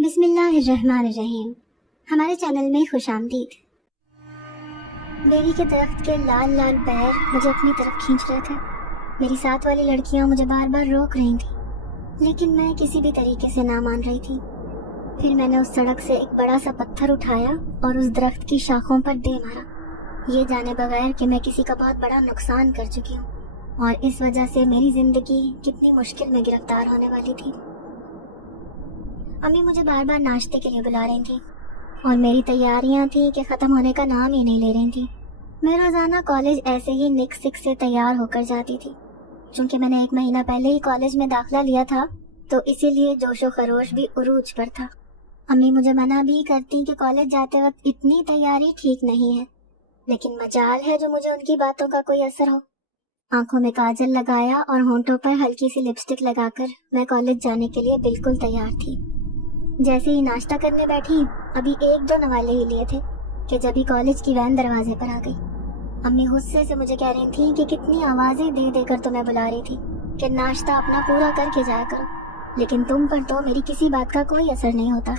بسم اللہ الرحمن الرحیم۔ ہمارے چینل میں خوش آمدید۔ بیری کے درخت کے لال لال پیر مجھے اپنی طرف کھینچ رہے تھے۔ میری ساتھ والی لڑکیاں مجھے بار بار روک رہی تھیں، لیکن میں کسی بھی طریقے سے نہ مان رہی تھی۔ پھر میں نے اس سڑک سے ایک بڑا سا پتھر اٹھایا اور اس درخت کی شاخوں پر دے مارا، یہ جانے بغیر کہ میں کسی کا بہت بڑا نقصان کر چکی ہوں اور اس وجہ سے میری زندگی کتنی مشکل میں گرفتار ہونے والی تھی۔ امی مجھے بار بار ناشتے کے لیے بلا رہی تھیں اور میری تیاریاں تھیں کہ ختم ہونے کا نام ہی نہیں لے رہی تھیں۔ میں روزانہ کالج ایسے ہی نک سک سے تیار ہو کر جاتی تھی۔ چونکہ میں نے 1 مہینہ پہلے ہی کالج میں داخلہ لیا تھا تو اسی لیے جوش و خروش بھی عروج پر تھا۔ امی مجھے منع بھی کرتی کہ کالج جاتے وقت اتنی تیاری ٹھیک نہیں ہے، لیکن مجال ہے جو مجھے ان کی باتوں کا کوئی اثر ہو۔ آنکھوں میں کاجل لگایا اور ہونٹوں پر ہلکی سی لپسٹک لگا کر میں کالج جانے کے لیے بالکل تیار تھی۔ جیسے ہی ناشتہ کرنے بیٹھی، ابھی 1-2 نوالے ہی لیے تھے کہ جب ہی کالج کی وین دروازے پر آ گئی۔ امی غصے سے مجھے کہہ رہی تھیں کہ کتنی آوازیں دے دے کر تمہیں بلا رہی تھی کہ ناشتہ اپنا پورا کر کے جایا کرو، لیکن تم پر تو میری کسی بات کا کوئی اثر نہیں ہوتا۔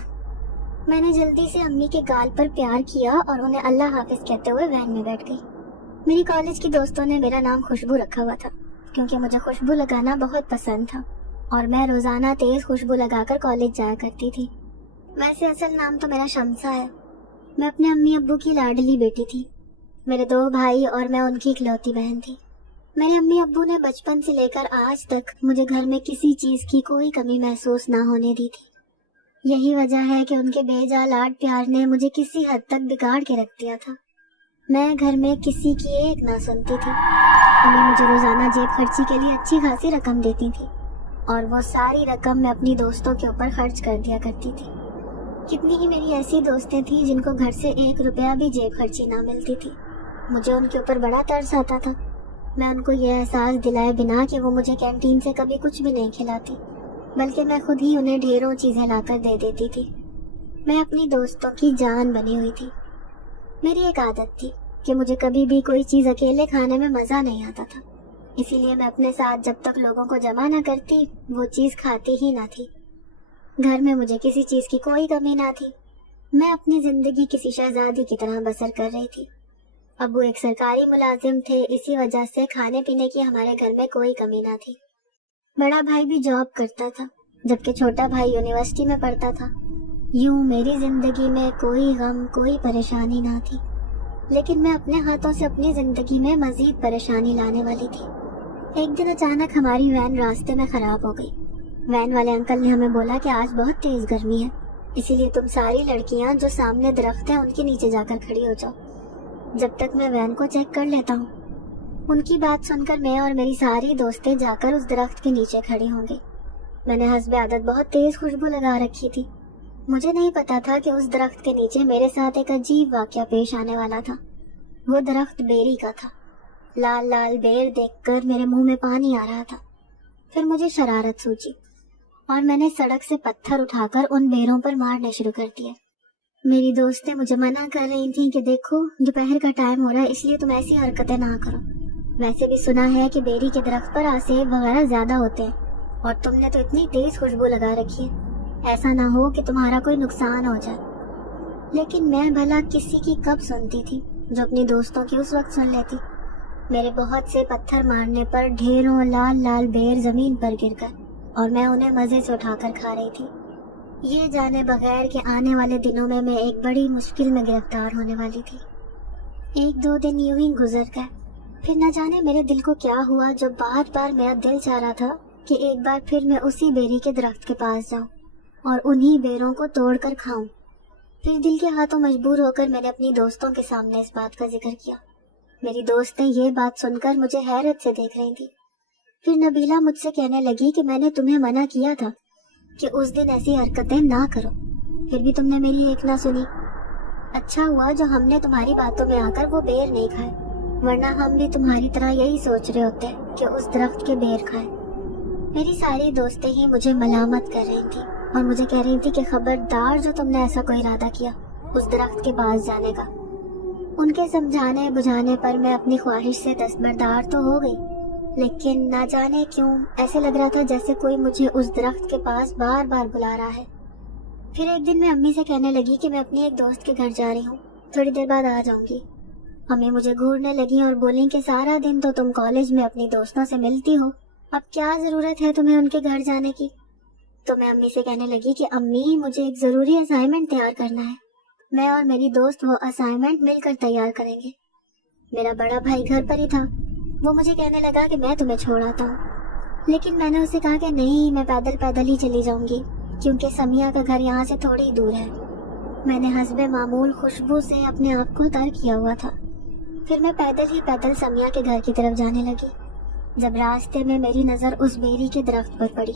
میں نے جلدی سے امی کے گال پر پیار کیا اور انہیں اللہ حافظ کہتے ہوئے وین میں بیٹھ گئی۔ میری کالج کی دوستوں نے میرا نام خوشبو رکھا ہوا تھا کیونکہ مجھے خوشبو لگانا بہت پسند تھا اور میں روزانہ تیز خوشبو لگا کر کالج جایا کرتی تھی۔ ویسے اصل نام تو میرا شمسہ ہے۔ میں اپنے امی ابو کی لاڈلی بیٹی تھی۔ میرے 2 بھائی اور میں ان کی اکلوتی بہن تھی۔ میرے امی ابو نے بچپن سے لے کر آج تک مجھے گھر میں کسی چیز کی کوئی کمی محسوس نہ ہونے دی تھی۔ یہی وجہ ہے کہ ان کے بے جا لاڈ پیار نے مجھے کسی حد تک بگاڑ کے رکھ دیا تھا۔ میں گھر میں کسی کی ایک نہ سنتی تھی۔ امی مجھے روزانہ جیب خرچی کے لیے اچھی خاصی رقم دیتی تھی اور وہ ساری رقم میں اپنی دوستوں کے اوپر خرچ کر دیا کرتی تھی۔ کتنی ہی میری ایسی دوستیں تھیں جن کو گھر سے 1 روپیہ بھی جیب خرچی نہ ملتی تھی۔ مجھے ان کے اوپر بڑا ترس آتا تھا۔ میں ان کو یہ احساس دلائے بنا کہ وہ مجھے کینٹین سے کبھی کچھ بھی نہیں کھلاتی، بلکہ میں خود ہی انہیں ڈھیروں چیزیں لا کر دے دیتی تھی۔ میں اپنی دوستوں کی جان بنی ہوئی تھی۔ میری ایک عادت تھی کہ مجھے کبھی بھی کوئی چیز اکیلے کھانے میں مزہ نہیں آتا تھا، اسی لیے میں اپنے ساتھ جب تک لوگوں کو جمع نہ کرتی وہ چیز کھاتی ہی نہ تھی۔ گھر میں مجھے کسی چیز کی کوئی کمی نہ تھی۔ میں اپنی زندگی کسی شہزادی کی طرح بسر کر رہی تھی۔ ابو ایک سرکاری ملازم تھے، اسی وجہ سے کھانے پینے کی ہمارے گھر میں کوئی کمی نہ تھی۔ بڑا بھائی بھی جاب کرتا تھا جبکہ چھوٹا بھائی یونیورسٹی میں پڑھتا تھا۔ یوں میری زندگی میں کوئی غم کوئی پریشانی نہ تھی، لیکن میں اپنے ہاتھوں سے اپنی زندگی میں مزید پریشانی لانے والی تھی۔ ایک دن اچانک ہماری وین راستے میں خراب ہو گئی۔ وین والے انکل نے ہمیں بولا کہ آج بہت تیز گرمی ہے، اسی لیے تم ساری لڑکیاں جو سامنے درخت ہیں ان کے نیچے جا کر کھڑی ہو جاؤ جب تک میں وین کو چیک کر لیتا ہوں۔ ان کی بات سن کر میں اور میری ساری دوستیں جا کر اس درخت کے نیچے کھڑی ہوں گی۔ میں نے حسب عادت بہت تیز خوشبو لگا رکھی تھی۔ مجھے نہیں پتا تھا کہ اس درخت کے نیچے میرے ساتھ ایک عجیب واقعہ پیش آنے والا تھا۔ وہ درخت بیری کا تھا۔ لال لال بیر دیکھ کر میرے منہ میں پانی آ رہا تھا۔ پھر مجھے شرارت سوچی اور میں نے سڑک سے پتھر اٹھا کر ان بیروں پر مارنے شروع کر دیے۔ میری دوستیں مجھے منع کر رہی تھیں کہ دیکھو دوپہر کا ٹائم ہو رہا ہے، اس لیے تم ایسی حرکتیں نہ کرو۔ ویسے بھی سنا ہے کہ بیری کے درخت پر آسیب وغیرہ زیادہ ہوتے ہیں اور تم نے تو اتنی تیز خوشبو لگا رکھی ہے، ایسا نہ ہو کہ تمہارا کوئی نقصان ہو جائے۔ لیکن میں بھلا کسی کی کب سنتی تھی جو اپنی دوستوں کی اس وقت سن لیتی۔ میرے بہت سے پتھر مارنے پر ڈھیروں لال لال بیر زمین پر گر گئے اور میں انہیں مزے سے اٹھا کر کھا رہی تھی، یہ جانے بغیر کہ آنے والے دنوں میں ایک بڑی مشکل میں گرفتار ہونے والی تھی۔ 1-2 دن یوں ہی گزر گئے، پھر نہ جانے میرے دل کو کیا ہوا جو بار بار میرا دل چاہ رہا تھا کہ ایک بار پھر میں اسی بیری کے درخت کے پاس جاؤں اور انہی بیروں کو توڑ کر کھاؤں۔ پھر دل کے ہاتھوں مجبور ہو کر میں نے اپنی دوستوں کے سامنے اس بات کا ذکر کیا۔ میری دوستیں یہ بات سن کر مجھے حیرت سے دیکھ رہی تھی۔ پھر نبیلہ مجھ سے کہنے لگی کہ میں نے تمہیں منع کیا تھا کہ اس دن ایسی حرکتیں نہ کرو، پھر بھی تم نے میری ایک نہ سنی۔ اچھا ہوا جو ہم نے تمہاری باتوں میں آ کر وہ بیر نہیں کھائے، ورنہ ہم بھی تمہاری طرح یہی سوچ رہے ہوتے کہ اس درخت کے بیر کھائیں۔ میری ساری دوستیں ہی مجھے ملامت کر رہی تھیں اور مجھے کہہ رہی تھی کہ خبردار جو تم نے ایسا کوئی ارادہ کیا اس درخت کے پاس جانے کا۔ ان کے سمجھانے بجھانے پر میں اپنی خواہش سے دستبردار تو ہو گئی، لیکن نہ جانے کیوں ایسے لگ رہا تھا جیسے کوئی مجھے اس درخت کے پاس بار بار بلا رہا ہے۔ پھر ایک دن میں امی سے کہنے لگی کہ میں اپنی ایک دوست کے گھر جا رہی ہوں، تھوڑی دیر بعد آ جاؤں گی۔ امی مجھے گھورنے لگی اور بولیں کہ سارا دن تو تم کالج میں اپنی دوستوں سے ملتی ہو، اب کیا ضرورت ہے تمہیں ان کے گھر جانے کی۔ تو میں امی سے کہنے لگی کہ امی مجھے ایک ضروری اسائنمنٹ تیار کرنا ہے، میں اور میری دوست وہ اسائنمنٹ مل کر تیار کریں گے۔ میرا بڑا بھائی گھر پر ہی تھا، وہ مجھے کہنے لگا کہ میں تمہیں چھوڑ آتا ہوں، لیکن میں نے اسے کہا کہ نہیں، میں پیدل ہی چلی جاؤں گی کیونکہ سمیہ کا گھر یہاں سے تھوڑی دور ہے۔ میں نے حسب معمول خوشبو سے اپنے آپ کو تر کیا ہوا تھا۔ پھر میں پیدل سمیہ کے گھر کی طرف جانے لگی، جب راستے میں میری نظر اس بیری کے درخت پر پڑی۔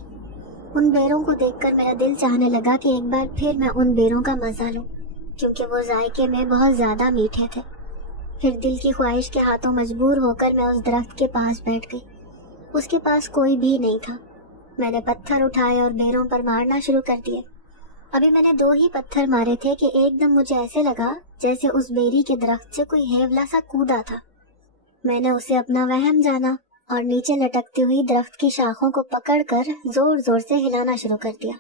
ان بیروں کو دیکھ کر میرا دل چاہنے لگا کہ ایک بار پھر میں ان بیروں کا مزہ لوں، کیونکہ وہ ذائقے میں بہت زیادہ میٹھے تھے۔ پھر دل کی خواہش کے ہاتھوں مجبور ہو کر میں اس درخت کے پاس بیٹھ گئی۔ اس کے پاس کوئی بھی نہیں تھا۔ میں نے پتھر اٹھائے اور بیروں پر مارنا شروع کر دیے۔ ابھی میں نے 2 ہی پتھر مارے تھے کہ ایک دم مجھے ایسے لگا جیسے اس بیری کے درخت سے کوئی ہیولا سا کودا تھا۔ میں نے اسے اپنا وہم جانا اور نیچے لٹکتی ہوئی درخت کی شاخوں کو پکڑ کر زور زور سے ہلانا شروع کر دیا۔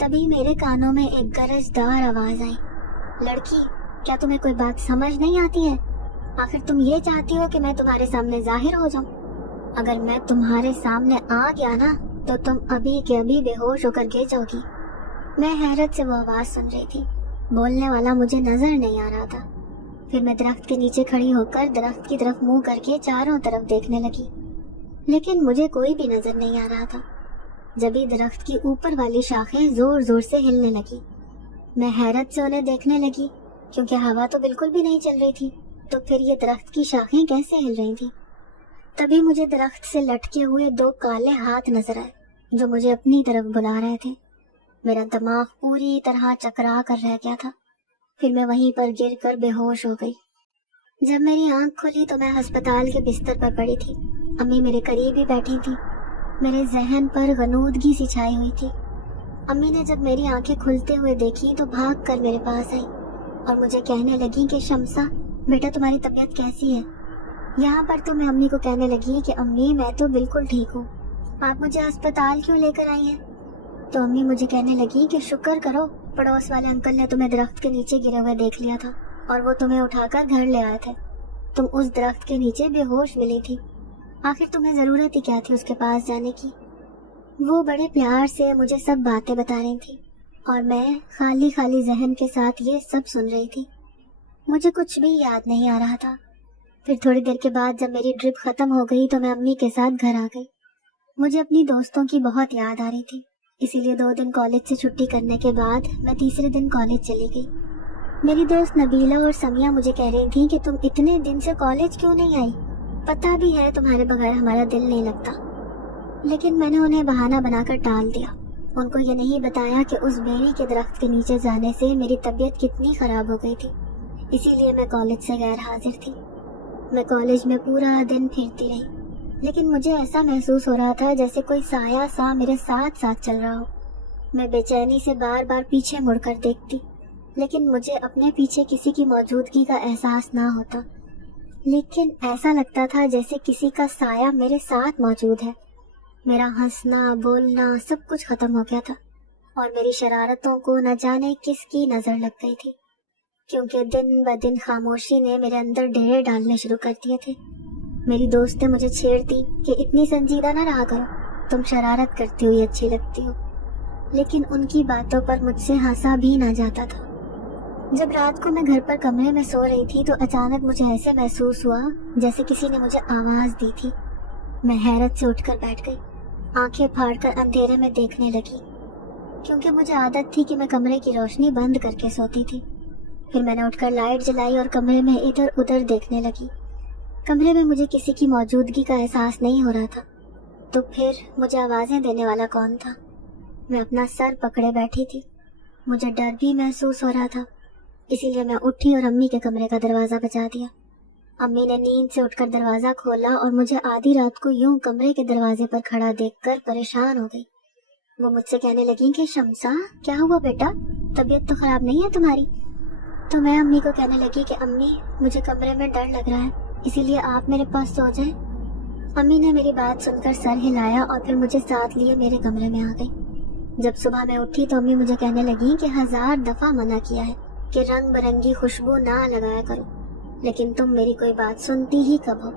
تبھی میرے کانوں میں ایک گرجدار آواز آئی، لڑکی، کیا تمہیں کوئی بات سمجھ نہیں آتی ہے؟ آخر تم یہ چاہتی ہو کہ میں تمہارے سامنے ظاہر ہو جاؤں؟ اگر میں تمہارے سامنے آ گیا نا تو تم ابھی کے ابھی بے ہوش ہو کر گر جاؤ گی۔ میں حیرت سے وہ آواز سن رہی تھی، بولنے والا مجھے نظر نہیں آ رہا تھا۔ پھر میں درخت کے نیچے کھڑی ہو کر درخت کی طرف منہ کر کے چاروں طرف دیکھنے لگی، لیکن مجھے کوئی بھی نظر نہیں آ رہا تھا۔ جبھی درخت کی اوپر والی شاخیں زور زور سے ہلنے لگی۔ میں حیرت سے انہیں دیکھنے لگی، کیونکہ ہوا تو بالکل بھی نہیں چل رہی تھی، تو پھر یہ درخت کی شاخیں کیسے ہل رہی تھیں؟ تبھی مجھے درخت سے لٹکے ہوئے 2 کالے ہاتھ نظر آئے جو مجھے اپنی طرف بلا رہے تھے۔ میرا دماغ پوری طرح چکرا کر رہ گیا تھا۔ پھر میں وہیں پر گر کر بے ہوش ہو گئی۔ جب میری آنکھ کھلی تو میں ہسپتال کے بستر پر پڑی تھی۔ امی میرے قریب ہی بیٹھی تھی، میرے ذہن پر غنودگی سی چھائی ہوئی تھی۔ امی نے جب میری آنکھیں کھلتے ہوئے دیکھی تو بھاگ کر میرے پاس آئی اور مجھے کہنے لگی کہ شمسا بیٹا، تمہاری طبیعت کیسی ہے؟ یہاں پر تو میں امی کو کہنے لگی کہ امی میں تو بالکل ٹھیک ہوں، آپ مجھے ہسپتال کیوں لے کر آئی ہیں؟ تو امی مجھے کہنے لگی کہ شکر کرو، پڑوس والے انکل نے تمہیں درخت کے نیچے گرے ہوئے دیکھ لیا تھا اور وہ تمہیں اٹھا کر گھر لے آئے تھے۔ تم اس درخت کے نیچے بے ہوش ملی تھی، آخر تمہیں ضرورت ہی کیا تھی اس کے پاس جانے کی؟ وہ بڑے پیار سے مجھے سب باتیں بتا رہی تھی اور میں خالی ذہن کے ساتھ یہ سب سن رہی تھی۔ مجھے کچھ بھی یاد نہیں آ رہا تھا۔ پھر تھوڑی دیر کے بعد جب میری ڈرپ ختم ہو گئی تو میں امی کے ساتھ گھر آ گئی۔ مجھے اپنی دوستوں کی بہت یاد آ رہی تھی، اسی لیے 2 دن کالج سے چھٹی کرنے کے بعد میں تیسرے دن کالج چلی گئی۔ میری دوست نبیلہ اور سمیہ مجھے کہہ رہی تھیں کہ تم اتنے دن سے کالج کیوں نہیں آئی؟ پتہ بھی ہے تمہارے بغیر ہمارا دل نہیں لگتا۔ لیکن میں نے انہیں بہانہ بنا کر ٹال دیا۔ ان کو یہ نہیں بتایا کہ اس بیری کے درخت کے نیچے جانے سے میری طبیعت کتنی خراب ہو گئی تھی، اسی لیے میں کالج سے غیر حاضر تھی۔ میں کالج میں پورا دن پھرتی رہی، لیکن مجھے ایسا محسوس ہو رہا تھا جیسے کوئی سایہ سا میرے ساتھ چل رہا ہو۔ میں بے چینی سے بار بار پیچھے مڑ کر دیکھتی، لیکن مجھے اپنے پیچھے کسی کی موجودگی کا احساس نہ ہوتا، لیکن ایسا لگتا تھا جیسے کسی کا سایہ میرے ساتھ موجود ہے۔ میرا ہنسنا بولنا سب کچھ ختم ہو گیا تھا اور میری شرارتوں کو نہ جانے کس کی نظر لگ گئی تھی، کیونکہ دن بدن خاموشی نے میرے اندر ڈیرے ڈالنے شروع کر دیے تھے۔ میری دوستیں مجھے چھیڑتی کہ اتنی سنجیدہ نہ رہا کرو، تم شرارت کرتی ہوئی اچھی لگتی ہو، لیکن ان کی باتوں پر مجھ سے ہنسا بھی نہ جاتا تھا۔ جب رات کو میں گھر پر کمرے میں سو رہی تھی تو اچانک مجھے ایسے محسوس ہوا جیسے کسی نے مجھے آواز دی تھی۔ میں حیرت سے اٹھ کر بیٹھ گئی، آنکھیں پھاڑ کر اندھیرے میں دیکھنے لگی، کیونکہ مجھے عادت تھی کہ میں کمرے کی روشنی بند کر کے سوتی تھی۔ پھر میں نے اٹھ کر لائٹ جلائی اور کمرے میں ادھر ادھر دیکھنے لگی۔ کمرے میں مجھے کسی کی موجودگی کا احساس نہیں ہو رہا تھا، تو پھر مجھے آوازیں دینے والا کون تھا؟ میں اپنا سر پکڑے بیٹھی تھی، مجھے ڈر بھی محسوس ہو رہا تھا، اسی لیے میں اٹھی اور امی کے کمرے کا دروازہ بجا دیا۔ امی نے نیند سے اٹھ کر دروازہ کھولا اور مجھے آدھی رات کو یوں کمرے کے دروازے پر کھڑا دیکھ کر پریشان ہو گئی۔ وہ مجھ سے کہنے لگی کہ شمسا کیا ہوا بیٹا، طبیعت تو خراب نہیں ہے تمہاری؟ تو میں امی کو کہنے لگی کہ امی مجھے کمرے میں ڈر لگ رہا ہے، اسی لیے آپ میرے پاس سو جائیں۔ امی نے میری بات سن کر سر ہلایا اور پھر مجھے ساتھ لیے میرے کمرے میں آ گئی۔ جب صبح میں اٹھی تو امی مجھے کہنے لگی کہ 1000 دفعہ منع کیا ہے کہ رنگ برنگی خوشبو نہ لگایا کرو، لیکن تم میری کوئی بات سنتی ہی کب ہو؟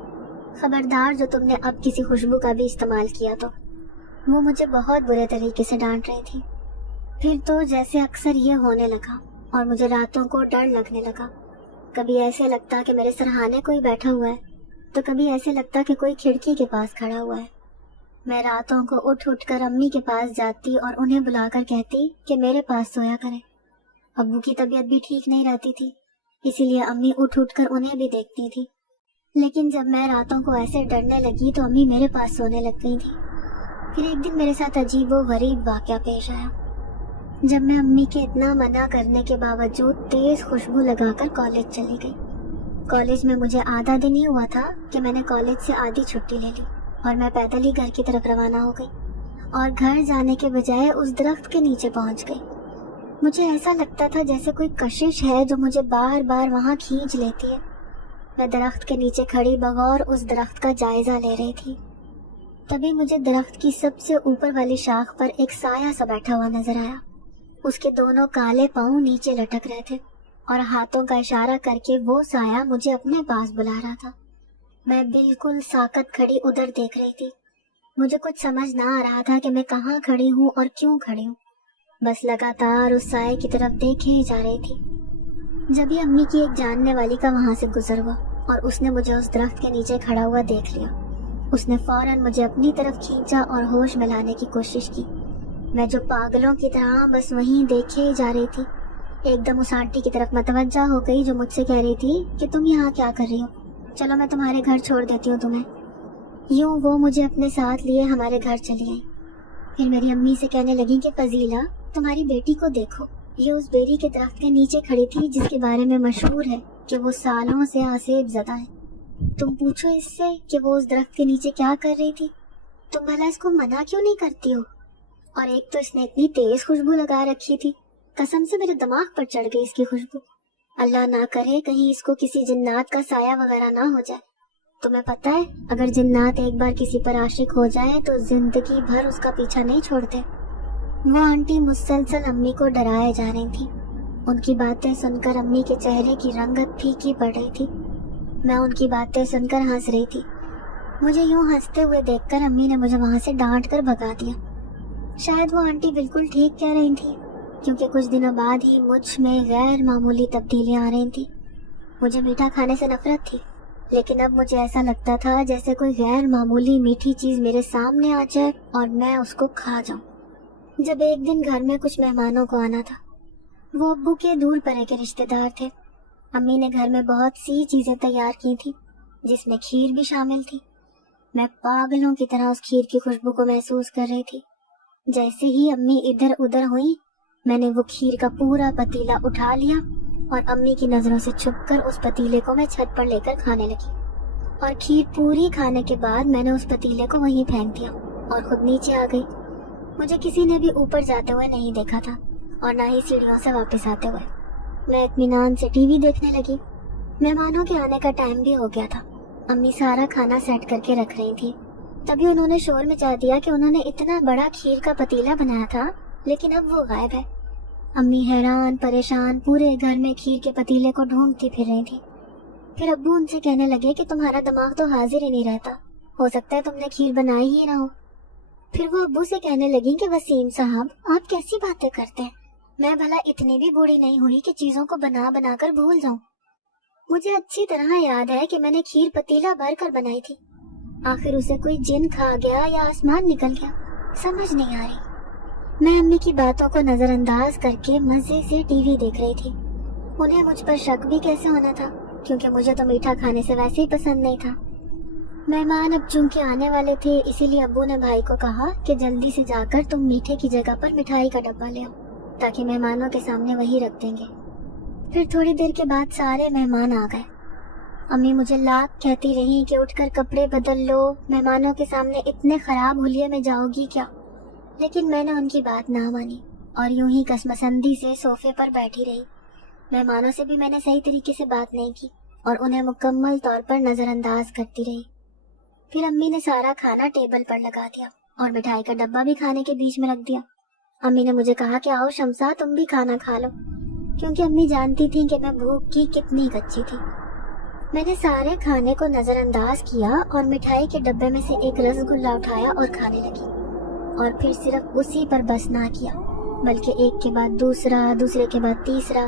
خبردار جو تم نے اب کسی خوشبو کا بھی استعمال کیا تو۔ وہ مجھے بہت برے طریقے سے ڈانٹ رہی تھی۔ پھر تو جیسے اکثر یہ ہونے لگا اور مجھے راتوں کو ڈر لگنے لگا۔ کبھی ایسے لگتا کہ میرے سرہانے کوئی بیٹھا ہوا ہے، تو کبھی ایسے لگتا کہ کوئی کھڑکی کے پاس کھڑا ہوا ہے۔ میں راتوں کو اٹھ کر امی کے پاس جاتی اور انہیں بلا کر کہتی کہ میرے پاس سویا کریں۔ ابو کی طبیعت بھی ٹھیک نہیں رہتی تھی، اسی لیے امی اٹھ کر انہیں بھی دیکھتی تھی۔ لیکن جب میں راتوں کو ایسے ڈرنے لگی تو امی میرے پاس سونے لگ گئی تھی۔ پھر ایک دن میرے ساتھ عجیب و غریب واقعہ پیش آیا۔ جب میں امی کے اتنا منع کرنے کے باوجود تیز خوشبو لگا کر کالج چلی گئی۔ کالج میں مجھے آدھا دن ہی ہوا تھا کہ میں نے کالج سے آدھی چھٹی لے لی اور میں پیدل ہی گھر کی طرف روانہ ہو گئی اور گھر جانے کے بجائے اس درخت کے نیچے پہنچ گئی۔ مجھے ایسا لگتا تھا جیسے کوئی کشش ہے جو مجھے بار بار وہاں کھینچ لیتی ہے۔ میں درخت کے نیچے کھڑی بغور اس درخت کا جائزہ لے رہی تھی۔ تبھی مجھے درخت کی سب سے اوپر والی شاخ پر ایک سایہ سا بیٹھا ہوا نظر آیا۔ اس کے دونوں کالے پاؤں نیچے لٹک رہے تھے اور ہاتھوں کا اشارہ کر کے وہ سایہ مجھے اپنے پاس بلا رہا تھا۔ میں بالکل ساکت کھڑی ادھر دیکھ رہی تھی۔ مجھے کچھ سمجھ نہ آ رہا تھا کہ میں کہاں کھڑی ہوں اور کیوں کھڑی ہوں، بس لگاتار اس سائے کی طرف دیکھے جا رہی تھی۔ جب یہ امی کی ایک جاننے والی کا وہاں سے گزر ہوا اور اس نے مجھے اس درخت کے نیچے کھڑا ہوا دیکھ لیا، اس نے فوراً مجھے اپنی طرف کھینچا اور ہوش میں لانے کی کوشش کی۔ میں جو پاگلوں کی طرح بس وہیں دیکھے جا رہی تھی، ایک دم اس آنٹی کی طرف متوجہ ہو گئی جو مجھ سے کہہ رہی تھی کہ تم یہاں کیا کر رہی ہو، چلو میں تمہارے گھر چھوڑ دیتی ہوں تمہیں۔ یوں وہ مجھے اپنے ساتھ لیے ہمارے گھر چلی آئی۔ پھر میری امی سے کہنے لگی کہ فضیلہ، تمہاری بیٹی کو دیکھو، یہ اس بیری کے درخت کے نیچے کھڑی تھی جس کے بارے میں مشہور ہے کہ وہ سالوں سے آسیب زدہ ہے۔ تم پوچھو اس سے کہ وہ اس درخت کے نیچے کیا کر رہی تھی، تم بھلا اس کو منع کیوں نہیں کرتی ہو؟ اور ایک تو اس نے اتنی تیز خوشبو لگا رکھی تھی، قسم سے میرے دماغ پر چڑھ گئی اس کی خوشبو۔ اللہ نہ کرے کہیں اس کو کسی جنات کا سایہ وغیرہ نہ ہو جائے۔ تمہیں پتہ ہے اگر جنات ایک بار کسی پر عاشق ہو جائے تو زندگی بھر اس کا پیچھا نہیں چھوڑتے۔ وہ آنٹی مسلسل امی کو ڈرائے جا رہی تھی۔ ان کی باتیں سن کر امی کے چہرے کی رنگت پھیکی پڑ رہی تھی۔ میں ان کی باتیں سن کر ہنس رہی تھی۔ مجھے یوں ہنستے ہوئے دیکھ کر امی نے مجھے وہاں سے ڈانٹ کر بھگا دیا۔ شاید وہ آنٹی بالکل ٹھیک کہہ رہی تھی، کیونکہ کچھ دنوں بعد ہی مجھ میں غیر معمولی تبدیلیاں آ رہی تھیں۔ مجھے میٹھا کھانے سے نفرت تھی، لیکن اب مجھے ایسا لگتا تھا جیسے کوئی غیر معمولی میٹھی چیز میرے سامنے آ جائے اور میں اس کو کھا جاؤں۔ جب ایک دن گھر میں کچھ مہمانوں کو آنا تھا، وہ ابو کے دور پرے کے رشتے دار تھے۔ امی نے گھر میں بہت سی چیزیں تیار کی تھی، جس میں کھیر بھی شامل تھی۔ میں پاگلوں کی طرح اس کھیر کی خوشبو کو محسوس کر رہی تھی۔ جیسے ہی امی ادھر ادھر ہوئی، میں نے وہ کھیر کا پورا پتیلا اٹھا لیا اور امی کی نظروں سے چھپ کر اس پتیلے کو میں چھت پر لے کر کھانے لگی۔ اور کھیر پوری کھانے کے بعد میں نے اس پتیلے کو وہیں پھینک دیا اور خود نیچے آ گئی۔ مجھے کسی نے بھی اوپر جاتے ہوئے نہیں دیکھا تھا اور نہ ہی سیڑھیوں سے واپس آتے ہوئے۔ میں اطمینان سے ٹی وی دیکھنے لگی۔ مہمانوں کے آنے کا ٹائم بھی ہو گیا تھا۔ امی سارا کھانا سیٹ کر کے رکھ رہی تھی۔ تبھی انہوں نے شور مچا دیا کہ انہوں نے اتنا بڑا کھیر کا پتیلا بنایا تھا لیکن اب وہ غائب ہے۔ امی حیران پریشان پورے گھر میں کھیر کے پتیلے کو ڈھونڈتی پھر رہی تھی۔ پھر ابو ان سے کہنے لگے کہ تمہارا دماغ تو حاضر ہی نہیں رہتا، ہو سکتا ہے تم نے کھیر بنائی ہی نہ ہو۔ پھر وہ ابو سے کہنے لگی کہ وسیم صاحب آپ کیسی باتیں کرتے ہیں، میں بھلا اتنی بھی بوڑھی نہیں ہوئی کہ چیزوں کو بنا بنا کر بھول جاؤں۔ مجھے اچھی طرح یاد ہے کہ میں نے کھیر پتیلا بھر کر بنائی تھی۔ آخر اسے کوئی جن کھا گیا یا آسمان نکل گیا، سمجھ نہیں آ رہی۔ میں امی کی باتوں کو نظر انداز کر کے مزے سے ٹی وی دیکھ رہی تھی۔ انہیں مجھ پر شک بھی کیسے ہونا تھا، کیونکہ مجھے تو میٹھا کھانے سے ویسے ہی پسند نہیں تھا۔ مہمان اب چونکہ آنے والے تھے، اسی لیے ابو نے بھائی کو کہا کہ جلدی سے جا کر تم میٹھے کی جگہ پر مٹھائی کا ڈبہ لے آؤ تاکہ مہمانوں کے سامنے وہی رکھ دیں گے۔ پھر تھوڑی دیر کے بعد سارے مہمان آ گئے۔ امی مجھے لاکھ کہتی رہی کہ اٹھ کر کپڑے بدل لو، مہمانوں کے سامنے اتنے خراب حلیے میں جاؤ گی کیا، لیکن میں نے ان کی بات نہ مانی اور یوں ہی قسمسندی سے صوفے پر بیٹھی رہی۔ مہمانوں سے بھی میں نے صحیح طریقے سے بات نہیں کی اور انہیں مکمل طور پر نظر انداز کرتی رہی۔ پھر امی نے سارا کھانا ٹیبل پر لگا دیا اور مٹھائی کا ڈبہ بھی کھانے کے بیچ میں رکھ دیا۔ امی نے مجھے کہا کہ آؤ شمسا تم بھی کھانا کھا لو، کیونکہ امی جانتی تھیں کہ میں بھوک کی کتنی کچی تھی۔ میں نے سارے کھانے کو نظر انداز کیا اور مٹھائی کے ڈبے میں سے ایک رس گلہ اٹھایا اور کھانے لگی، اور پھر صرف اسی پر بس نہ کیا بلکہ ایک کے بعد دوسرا، دوسرے کے بعد تیسرا،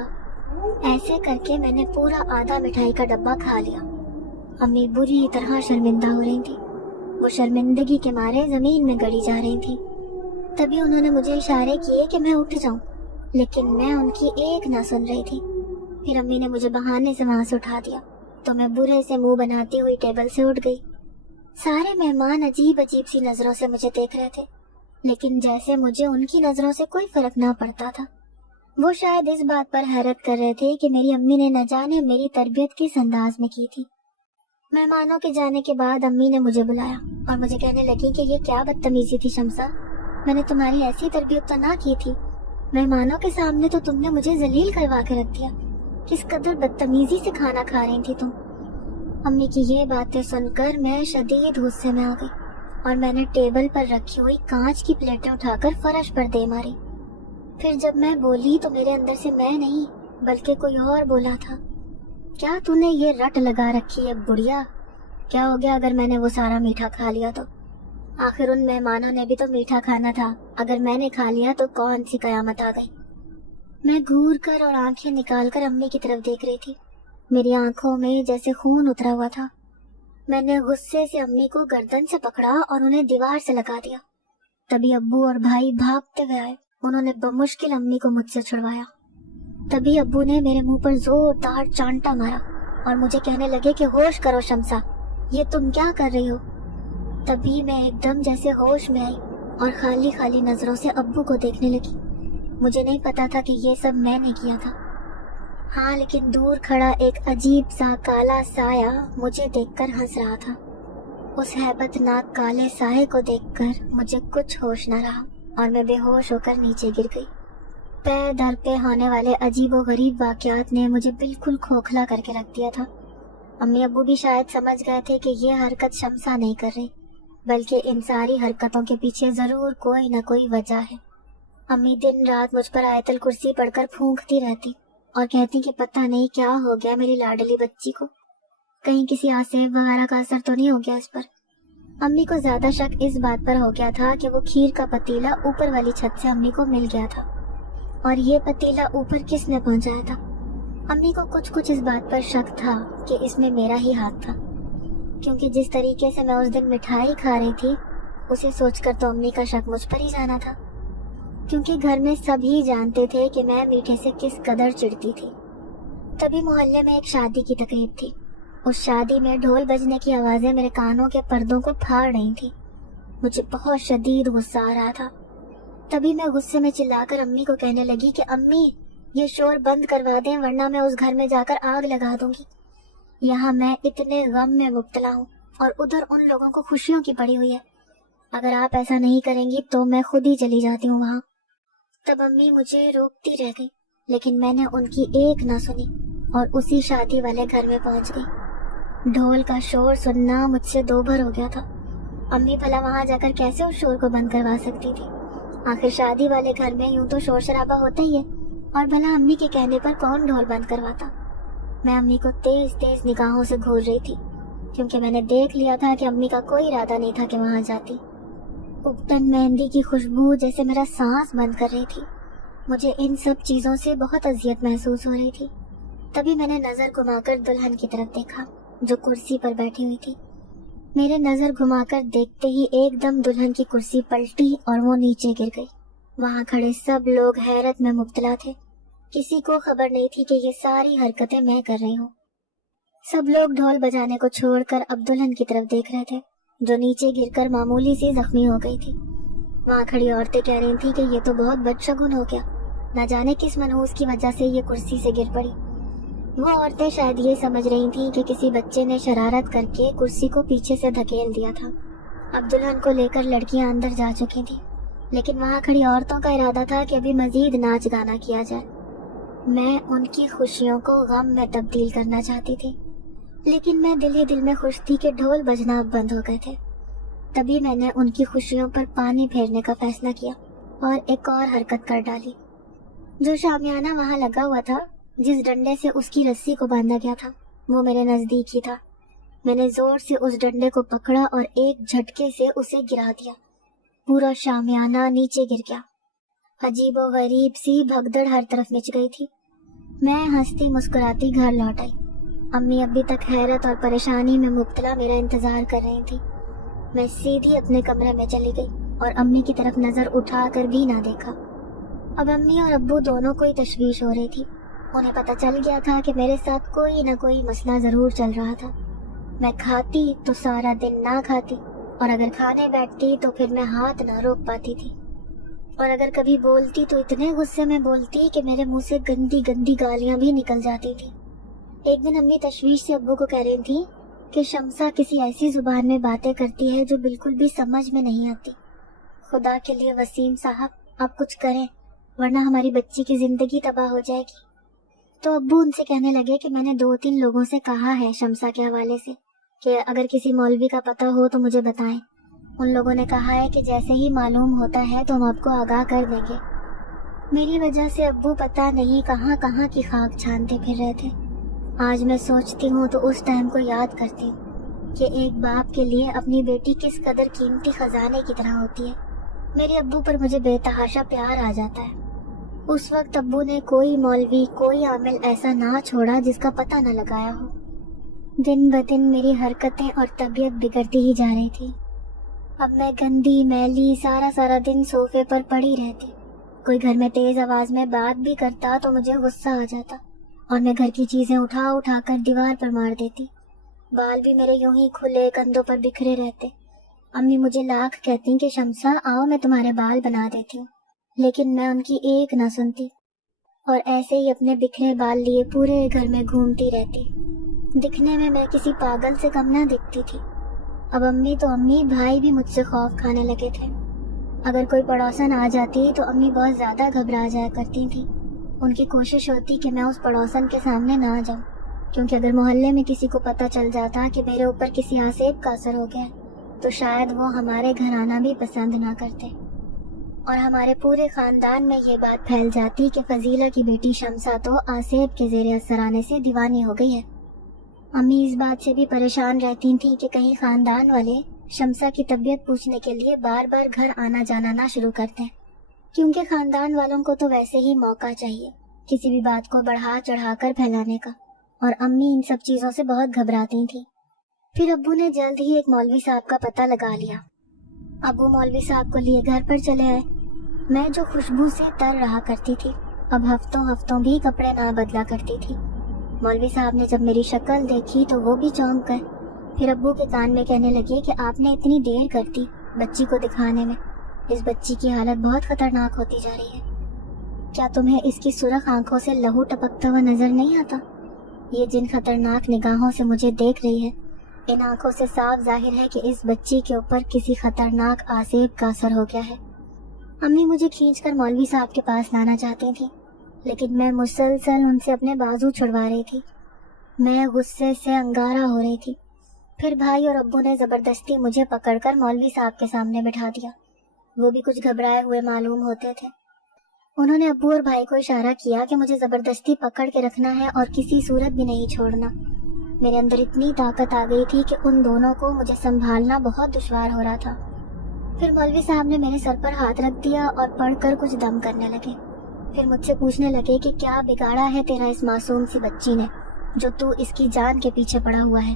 ایسے کر کے میں نے پورا آدھا مٹھائی کا ڈبہ کھا لیا۔ امی بری طرح شرمندہ ہو رہی تھی، وہ شرمندگی کے مارے زمین میں گڑی جا رہی تھی۔ تبھی انہوں نے مجھے اشارے کیے کہ میں اٹھ جاؤں، لیکن میں ان کی ایک نہ سن رہی تھی۔ پھر امی نے مجھے بہانے سے وہاں سے اٹھا دیا تو میں برے سے منہ بناتی ہوئی ٹیبل سے اٹھ گئی۔ سارے مہمان عجیب عجیب سی نظروں سے مجھے دیکھ رہے تھے، لیکن جیسے مجھے ان کی نظروں سے کوئی فرق نہ پڑتا تھا۔ وہ شاید اس بات پر حیرت کر رہے تھے کہ میری امی نے نہ جانے میری تربیت کس انداز میں کی تھی۔ مہمانوں کے جانے کے بعد امی نے مجھے بلایا اور مجھے کہنے لگی کہ یہ کیا بدتمیزی تھی شمسا، میں نے تمہاری ایسی تربیت تو نہ کی تھی، مہمانوں کے سامنے تو تم نے مجھے ذلیل کروا کے رکھ دیا، کس قدر بدتمیزی سے کھانا کھا رہی تھی تم۔ امی کی یہ باتیں سن کر میں شدید غصے میں آ گئی اور میں نے ٹیبل پر رکھی ہوئی کانچ کی پلیٹیں اٹھا کر فرش پر دے ماری۔ پھر جب میں بولی تو میرے اندر سے میں نہیں بلکہ کوئی اور بولا تھا، کیا تو نے یہ رٹ لگا رکھی ہے بڑھیا، کیا ہو گیا اگر میں نے وہ سارا میٹھا کھا لیا تو؟ آخر ان مہمانوں نے بھی تو میٹھا کھانا تھا، اگر میں نے کھا لیا تو کون سی قیامت آ گئی۔ میں گھور کر اور آنکھیں نکال کر امی کی طرف دیکھ رہی تھی، میری آنکھوں میں جیسے خون اترا ہوا تھا۔ میں نے غصے سے امی کو گردن سے پکڑا اور انہیں دیوار سے لگا دیا۔ تبھی ابو اور بھائی بھاگتے ہوئے آئے، انہوں نے بمشکل امی کو مجھ سے چھڑوایا۔ تبھی ابو نے میرے منہ پر زوردار چانٹا مارا اور مجھے کہنے لگے کہ ہوش کرو شمسا، یہ تم کیا کر رہی ہو؟ تبھی میں ایک دم جیسے ہوش میں آئی اور خالی خالی نظروں سے ابو کو دیکھنے لگی۔ مجھے نہیں پتا تھا کہ یہ سب میں نے کیا تھا، ہاں لیکن دور کھڑا ایک عجیب سا کالا سایہ مجھے دیکھ کر ہنس رہا تھا۔ اس ہیبت ناک کالے سائے کو دیکھ کر مجھے کچھ ہوش نہ رہا اور میں بے ہوش ہو کر نیچے گر گئی۔ پے در پہ ہونے والے عجیب و غریب واقعات نے مجھے بالکل کھوکھلا کر کے رکھ دیا تھا۔ امی ابو بھی شاید سمجھ گئے تھے کہ یہ حرکت شمسا نہیں کر رہی، بلکہ ان ساری حرکتوں کے پیچھے ضرور کوئی نہ کوئی وجہ ہے۔ امی دن رات مجھ پر آیت الکرسی پڑھ کر پھونکتی رہتی اور کہتی کہ پتہ نہیں کیا ہو گیا میری لاڈلی بچی کو، کہیں کسی آسیب وغیرہ کا اثر تو نہیں ہو گیا اس پر۔ امی کو زیادہ شک اس بات پر ہو گیا تھا کہ وہ کھیر کا پتیلا اوپر والی چھت سے امی کو مل گیا تھا، اور یہ پتیلا اوپر کس نے پہنچایا تھا۔ امی کو کچھ اس بات پر شک تھا کہ اس میں میرا ہی ہاتھ تھا، کیونکہ جس طریقے سے میں اس دن مٹھائی کھا رہی تھی اسے سوچ کر تو امی کا شک مجھ پر ہی جانا تھا، کیونکہ گھر میں سبھی جانتے تھے کہ میں میٹھے سے کس قدر چڑھتی تھی۔ تبھی محلے میں ایک شادی کی تقریب تھی، اس شادی میں ڈھول بجنے کی آوازیں میرے کانوں کے پردوں کو پھاڑ رہی تھی۔ مجھے بہت شدید غصہ آ رہا تھا۔ تبھی میں غصے میں چلا کر امی کو کہنے لگی کہ امی یہ شور بند کروا دیں ورنہ میں اس گھر میں جا کر آگ لگا دوں گی، یہاں میں اتنے غم میں مبتلا ہوں اور ادھر ان لوگوں کو خوشیوں کی پڑی ہوئی ہے، اگر آپ ایسا نہیں کریں گی تو میں خود ہی چلی جاتی ہوں وہاں۔ تب امی مجھے روکتی رہ گئی، لیکن میں نے ان کی ایک نہ سنی اور اسی شادی والے گھر میں پہنچ گئی۔ ڈھول کا شور سننا مجھ سے دو بھر ہو گیا تھا۔ امی بھلا وہاں جا کر کیسے اس شور کو بند کروا سکتی تھی؟ آخر شادی والے گھر میں یوں تو شور شرابہ ہوتا ہی ہے، اور بھلا امی کے کہنے پر کون ڈھول بند کرواتا؟ میں امی کو تیز تیز نگاہوں سے گھور رہی تھی، کیونکہ میں نے دیکھ لیا تھا کہ امی کا کوئی ارادہ نہیں تھا کہ وہاں جاتی۔ اگتن مہندی کی خوشبو جیسے میرا سانس بند کر رہی تھی۔ مجھے ان سب چیزوں سے بہت اذیت محسوس ہو رہی تھی۔ تبھی میں نے نظر گھما کر دلہن کی طرف دیکھا جو کرسی پر بیٹھی ہوئی تھی۔ میرے نظر گھما کر دیکھتے ہی ایک دم دلہن کی کرسی پلٹی اور وہ نیچے گر گئی۔ وہاں کھڑے سب لوگ حیرت میں مبتلا تھے، کسی کو خبر نہیں تھی کہ یہ ساری حرکتیں میں کر رہی ہوں۔ سب لوگ ڈھول بجانے کو چھوڑ کر اب دلہن کی طرف دیکھ رہے تھے جو نیچے گر کر معمولی سی زخمی ہو گئی تھی۔ وہاں کھڑی عورتیں کہہ رہی تھیں کہ یہ تو بہت بدشگن ہو گیا، نہ جانے کس منحوس کی وجہ سے یہ کرسی سے گر پڑی۔ وہ عورتیں شاید یہ سمجھ رہی تھیں کہ کسی بچے نے شرارت کر کے کرسی کو پیچھے سے دھکیل دیا تھا۔ اب دلہن کو لے کر لڑکیاں اندر جا چکی تھیں، لیکن وہاں کھڑی عورتوں کا ارادہ تھا کہ ابھی مزید ناچ گانا کیا جائے۔ میں ان کی خوشیوں کو غم میں تبدیل کرنا چاہتی تھی، لیکن میں دل ہی دل میں خوش تھی کہ ڈھول بجنا اب بند ہو گئے تھے۔ تبھی میں نے ان کی خوشیوں پر پانی پھیرنے کا فیصلہ کیا اور ایک اور حرکت کر ڈالی۔ جو شامیانہ وہاں لگا ہوا تھا، جس ڈنڈے سے اس کی رسی کو باندھا گیا تھا، وہ میرے نزدیک ہی تھا۔ میں نے زور سے اس ڈنڈے کو پکڑا اور ایک جھٹکے سے اسے گرا دیا۔ پورا شامیانہ نیچے گر گیا۔ عجیب و غریب سی بھگدڑ ہر طرف مچ گئی تھی۔ میں ہنستی مسکراتی گھر لوٹ آئی۔ امی ابھی تک حیرت اور پریشانی میں مبتلا میرا انتظار کر رہی تھی۔ میں سیدھی اپنے کمرے میں چلی گئی اور امی کی طرف نظر اٹھا کر بھی نہ دیکھا۔ اب امی اور ابو دونوں کو ہی تشویش ہو رہی تھی۔ انہیں پتہ چل گیا تھا کہ میرے ساتھ کوئی نہ کوئی مسئلہ ضرور چل رہا تھا۔ میں کھاتی تو سارا دن نہ کھاتی، اور اگر کھانے بیٹھتی تو پھر میں ہاتھ نہ روک پاتی تھی، اور اگر کبھی بولتی تو اتنے غصے میں بولتی کہ میرے منہ سے گندی گندی گالیاں بھی نکل جاتی تھی۔ ایک دن امی تشویش سے ابو کو کہہ رہی تھی کہ شمسا کسی ایسی زبان میں باتیں کرتی ہے جو بالکل بھی سمجھ میں نہیں آتی۔ خدا کے لیے وسیم صاحب آپ کچھ کریں، ورنہ ہماری بچی کی زندگی تباہ ہو جائے گی۔ تو ابو ان سے کہنے لگے کہ میں نے 2-3 لوگوں سے کہا ہے شمسا کے حوالے سے کہ اگر کسی مولوی کا پتہ ہو تو مجھے بتائیں۔ ان لوگوں نے کہا ہے کہ جیسے ہی معلوم ہوتا ہے تو ہم آپ کو آگاہ کر دیں گے۔ میری وجہ سے ابو پتہ نہیں کہاں کہاں کی خاک چھانتے پھر رہے تھے۔ آج میں سوچتی ہوں تو اس ٹائم کو یاد کرتی ہوں کہ ایک باپ کے لیے اپنی بیٹی کس قدر قیمتی خزانے کی طرح ہوتی ہے۔ میرے ابو پر مجھے بے تحاشا پیار آ جاتا ہے۔ اس وقت ابو نے کوئی مولوی، کوئی عامل ایسا نہ چھوڑا جس کا پتہ نہ لگایا ہو۔ دن بدن میری حرکتیں اور طبیعت بگڑتی ہی جا رہی تھی۔ اب میں گندی میلی سارا دن صوفے پر پڑی رہتی۔ کوئی گھر میں تیز آواز میں بات بھی کرتا تو مجھے غصہ آ جاتا اور میں گھر کی چیزیں اٹھا اٹھا کر دیوار پر مار دیتی۔ بال بھی میرے یوں ہی کھلے کندھوں پر بکھرے رہتے۔ امی مجھے لاکھ کہتی کہ شمسا آؤ میں تمہارے بال بنا دیتی ہوں، لیکن میں ان کی ایک نہ سنتی، اور ایسے ہی اپنے بکھرے بال لیے پورے گھر میں گھومتی رہتی۔ دکھنے میں کسی پاگل سے کم نہ دکھتی تھی۔ اب امی تو امی، بھائی بھی مجھ سے خوف کھانے لگے تھے۔ اگر کوئی پڑوسن آ جاتی تو امی بہت زیادہ گھبرا جایا کرتی تھیں۔ ان کی کوشش ہوتی کہ میں اس پڑوسن کے سامنے نہ جاؤں، کیونکہ اگر محلے میں کسی کو پتہ چل جاتا کہ میرے اوپر کسی آسیب کا اثر ہو گیا تو شاید وہ ہمارے گھر آنا بھی پسند نہ کرتے، اور ہمارے پورے خاندان میں یہ بات پھیل جاتی کہ فضیلہ کی بیٹی شمسا تو آسیب کے زیر اثر آنے سے دیوانی ہو گئی ہے۔ امی اس بات سے بھی پریشان رہتی تھیں کہ کہیں خاندان والے شمسا کی طبیعت پوچھنے کے لیے بار بار گھر آنا جانا نہ شروع کرتے ہیں، کیونکہ خاندان والوں کو تو ویسے ہی موقع چاہیے کسی بھی بات کو بڑھا چڑھا کر پھیلانے کا، اور امی ان سب چیزوں سے بہت گھبراتی تھیں۔ پھر ابو نے جلد ہی ایک مولوی صاحب کا پتہ لگا لیا۔ ابو مولوی صاحب کو لیے گھر پر چلے آئے۔ میں جو خوشبو سے تر رہا کرتی تھی اب ہفتوں بھی کپڑے نہ بدلا کرتی تھی۔ مولوی صاحب نے جب میری شکل دیکھی تو وہ بھی چونک گئے۔ پھر ابو کے کان میں کہنے لگے کہ آپ نے اتنی دیر کر دی بچی کو دکھانے میں، اس بچی کی حالت بہت خطرناک ہوتی جا رہی ہے۔ کیا تمہیں اس کی سرخ آنکھوں سے لہو ٹپکتا ہوا نظر نہیں آتا؟ یہ جن خطرناک نگاہوں سے مجھے دیکھ رہی ہے، ان آنکھوں سے صاف ظاہر ہے کہ اس بچی کے اوپر کسی خطرناک آسیب کا اثر ہو گیا ہے۔ امی مجھے کھینچ کر مولوی صاحب کے پاس لانا چاہتی تھیں، لیکن میں مسلسل ان سے اپنے بازو چھڑوا رہی تھی۔ میں غصے سے انگارہ ہو رہی تھی۔ پھر بھائی اور ابو نے زبردستی مجھے پکڑ کر مولوی صاحب کے سامنے بٹھا دیا۔ وہ بھی کچھ گھبرائے ہوئے معلوم ہوتے تھے۔ انہوں نے ابو اور بھائی کو اشارہ کیا کہ مجھے زبردستی پکڑ کے رکھنا ہے اور کسی صورت بھی نہیں چھوڑنا۔ میرے اندر اتنی طاقت آ گئی تھی کہ ان دونوں کو مجھے سنبھالنا بہت دشوار ہو رہا تھا۔ پھر مولوی صاحب نے میرے سر پر ہاتھ رکھ دیا اور پڑھ کر کچھ دم کرنے لگے۔ پھر مجھ سے پوچھنے لگے کہ کیا بگاڑا ہے تیرا اس معصوم سی بچی نے جو تو اس کی جان کے پیچھے پڑا ہوا ہے؟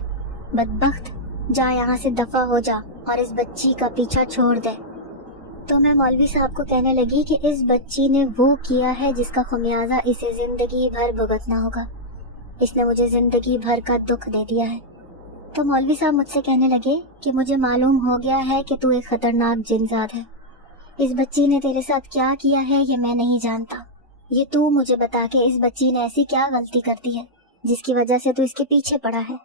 بدبخت، جا یہاں سے دفع ہو جا اور اس بچی کا پیچھا چھوڑ دے۔ تو میں مولوی صاحب کو کہنے لگی کہ اس بچی نے وہ کیا ہے جس کا خمیازہ اسے زندگی بھر بھگتنا ہوگا۔ اس نے مجھے زندگی بھر کا دکھ دے دیا ہے۔ تو مولوی صاحب مجھ سے کہنے لگے کہ مجھے معلوم ہو گیا ہے کہ تو ایک خطرناک جنزاد ہے۔ اس بچی نے تیرے ساتھ کیا کیا ہے یہ میں نہیں جانتا، یہ تو مجھے بتا کہ اس بچی نے ایسی کیا غلطی کر دی ہے جس کی وجہ سے تو اس کے پیچھے پڑا ہے۔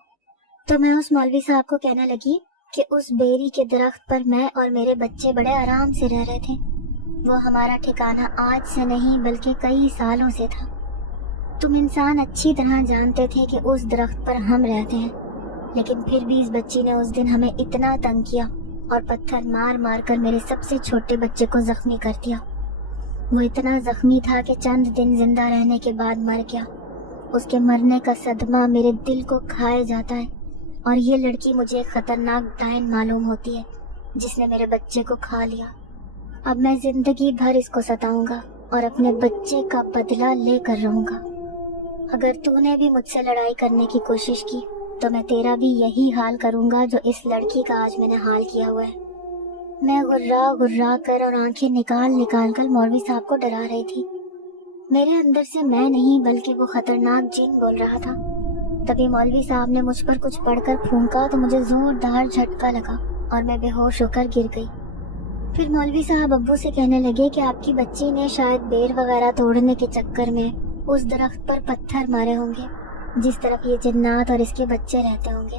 تو میں اس مولوی صاحب کو کہنے لگی کہ اس بیری کے درخت پر میں اور میرے بچے بڑے آرام سے رہ رہے تھے، وہ ہمارا ٹھکانہ آج سے نہیں بلکہ کئی سالوں سے تھا۔ تم انسان اچھی طرح جانتے تھے کہ اس درخت پر ہم رہتے ہیں، لیکن پھر بھی اس بچی نے اس دن ہمیں اتنا تنگ کیا اور پتھر مار مار کر میرے سب سے چھوٹے بچے کو زخمی کر دیا۔ وہ اتنا زخمی تھا کہ چند دن زندہ رہنے کے بعد مر گیا۔ اس کے مرنے کا صدمہ میرے دل کو کھائے جاتا ہے، اور یہ لڑکی مجھے ایک خطرناک ڈائن معلوم ہوتی ہے جس نے میرے بچے کو کھا لیا۔ اب میں زندگی بھر اس کو ستاؤں گا اور اپنے بچے کا بدلہ لے کر رہوں گا۔ اگر تو نے بھی مجھ سے لڑائی کرنے کی کوشش کی تو میں تیرا بھی یہی حال کروں گا جو اس لڑکی کا آج میں نے حال کیا ہوا ہے۔ میں غرا غرا کر اور آنکھیں نکال نکال کر مولوی صاحب کو ڈرا رہی تھی۔ میرے اندر سے میں نہیں بلکہ وہ خطرناک جن بول رہا تھا۔ تبھی مولوی صاحب نے مجھ پر کچھ پڑھ کر پھونکا تو مجھے زوردار جھٹکا لگا اور میں بے ہوش ہو کر گر گئی۔ پھر مولوی صاحب ابو سے کہنے لگے کہ آپ کی بچی نے شاید بیر وغیرہ توڑنے کے چکر میں اس درخت پر پتھر مارے ہوں گے جس طرف یہ جنات اور اس کے بچے رہتے ہوں گے،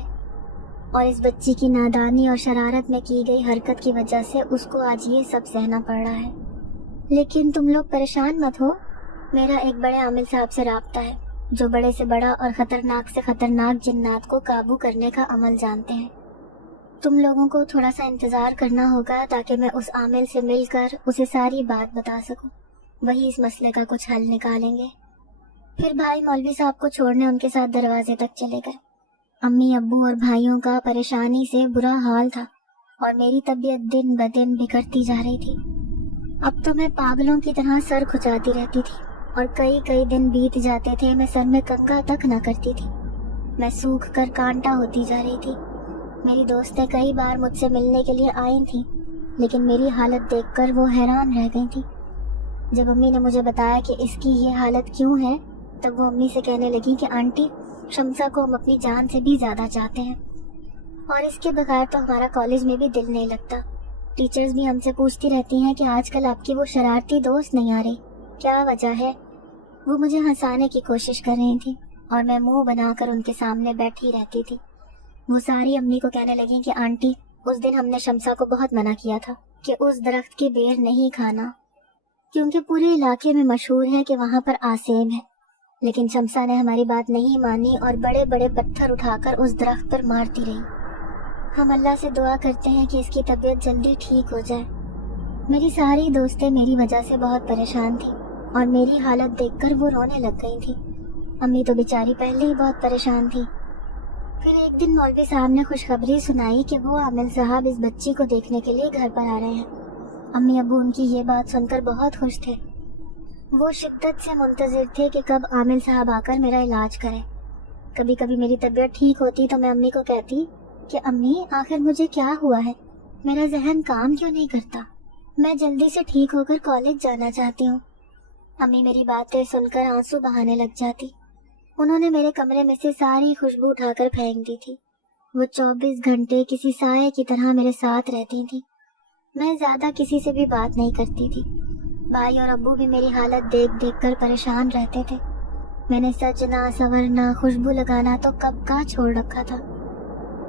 اور اس بچی کی نادانی اور شرارت میں کی گئی حرکت کی وجہ سے اس کو آج یہ سب سہنا پڑ رہا ہے۔ لیکن تم لوگ پریشان مت ہو، میرا ایک بڑے عامل صاحب سے رابطہ ہے جو بڑے سے بڑا اور خطرناک سے خطرناک جنات کو قابو کرنے کا عمل جانتے ہیں۔ تم لوگوں کو تھوڑا سا انتظار کرنا ہوگا تاکہ میں اس عامل سے مل کر اسے ساری بات بتا سکوں، وہی اس مسئلے کا کچھ حل نکالیں گے۔ پھر بھائی مولوی صاحب کو چھوڑنے ان کے ساتھ دروازے تک چلے گئے۔ امی ابو اور بھائیوں کا پریشانی سے برا حال تھا اور میری طبیعت دن بدن بگڑتی جا رہی تھی۔ اب تو میں پاگلوں کی طرح سر کھچاتی رہتی تھی اور کئی دن بیت جاتے تھے میں سر میں کنگھا تک نہ کرتی تھی۔ میں سوکھ کر کانٹا ہوتی جا رہی تھی۔ میری دوستیں کئی بار مجھ سے ملنے کے لیے آئی تھیں لیکن میری حالت دیکھ کر وہ حیران رہ گئی تھیں۔ جب امی نے مجھے بتایا کہ اس کی یہ حالت کیوں ہے تب وہ امی سے کہنے لگی کہ آنٹی، شمسا کو ہم اپنی جان سے بھی زیادہ چاہتے ہیں اور اس کے بغیر تو ہمارا کالج میں بھی دل نہیں لگتا۔ ٹیچرز بھی ہم سے پوچھتی رہتی ہیں کہ آج کل آپ کی وہ شرارتی دوست نہیں آ رہی، کیا وجہ ہے؟ وہ مجھے ہنسانے کی کوشش کر رہی تھی اور میں منہ بنا کر ان کے سامنے بیٹھی رہتی تھی۔ وہ ساری امی کو کہنے لگیں کہ آنٹی، اس دن ہم نے شمسا کو بہت منع کیا تھا کہ اس درخت کی بیر نہیں کھانا کیونکہ پورے علاقے میں مشہور ہے کہ وہاں پر آسیم ہے، لیکن شمسا نے ہماری بات نہیں مانی اور بڑے بڑے پتھر اٹھا کر اس درخت پر مارتی رہی۔ ہم اللہ سے دعا کرتے ہیں کہ اس کی طبیعت جلدی ٹھیک ہو جائے۔ میری ساری دوستیں میری وجہ سے بہت پریشان تھیں اور میری حالت دیکھ کر وہ رونے لگ گئی تھیں۔ امی تو بیچاری پہلے ہی بہت پریشان تھی۔ پھر ایک دن مولوی صاحب نے خوشخبری سنائی کہ وہ عامل صاحب اس بچی کو دیکھنے کے لیے گھر پر آ رہے ہیں۔ امی ابو ان کی یہ بات سن کر بہت خوش تھے۔ وہ شدت سے منتظر تھے کہ کب عامل صاحب آ کر میرا علاج کرے۔ کبھی کبھی میری طبیعت ٹھیک ہوتی تو میں امی کو کہتی کہ امی، آخر مجھے کیا ہوا ہے؟ میرا ذہن کام کیوں نہیں کرتا؟ میں جلدی سے ٹھیک ہو کر کالج جانا چاہتی ہوں۔ امی میری باتیں سن کر آنسو بہانے لگ جاتی۔ انہوں نے میرے کمرے میں سے ساری خوشبو اٹھا کر پھینک دی تھی۔ وہ 24 گھنٹے کسی سائے کی طرح میرے ساتھ رہتی تھی۔ میں زیادہ کسی سے بھی بات نہیں کرتی تھی۔ بھائی اور ابو بھی میری حالت دیکھ دیکھ کر پریشان رہتے تھے۔ میں نے سجنا، سنورنا، خوشبو لگانا تو کب کا چھوڑ رکھا تھا۔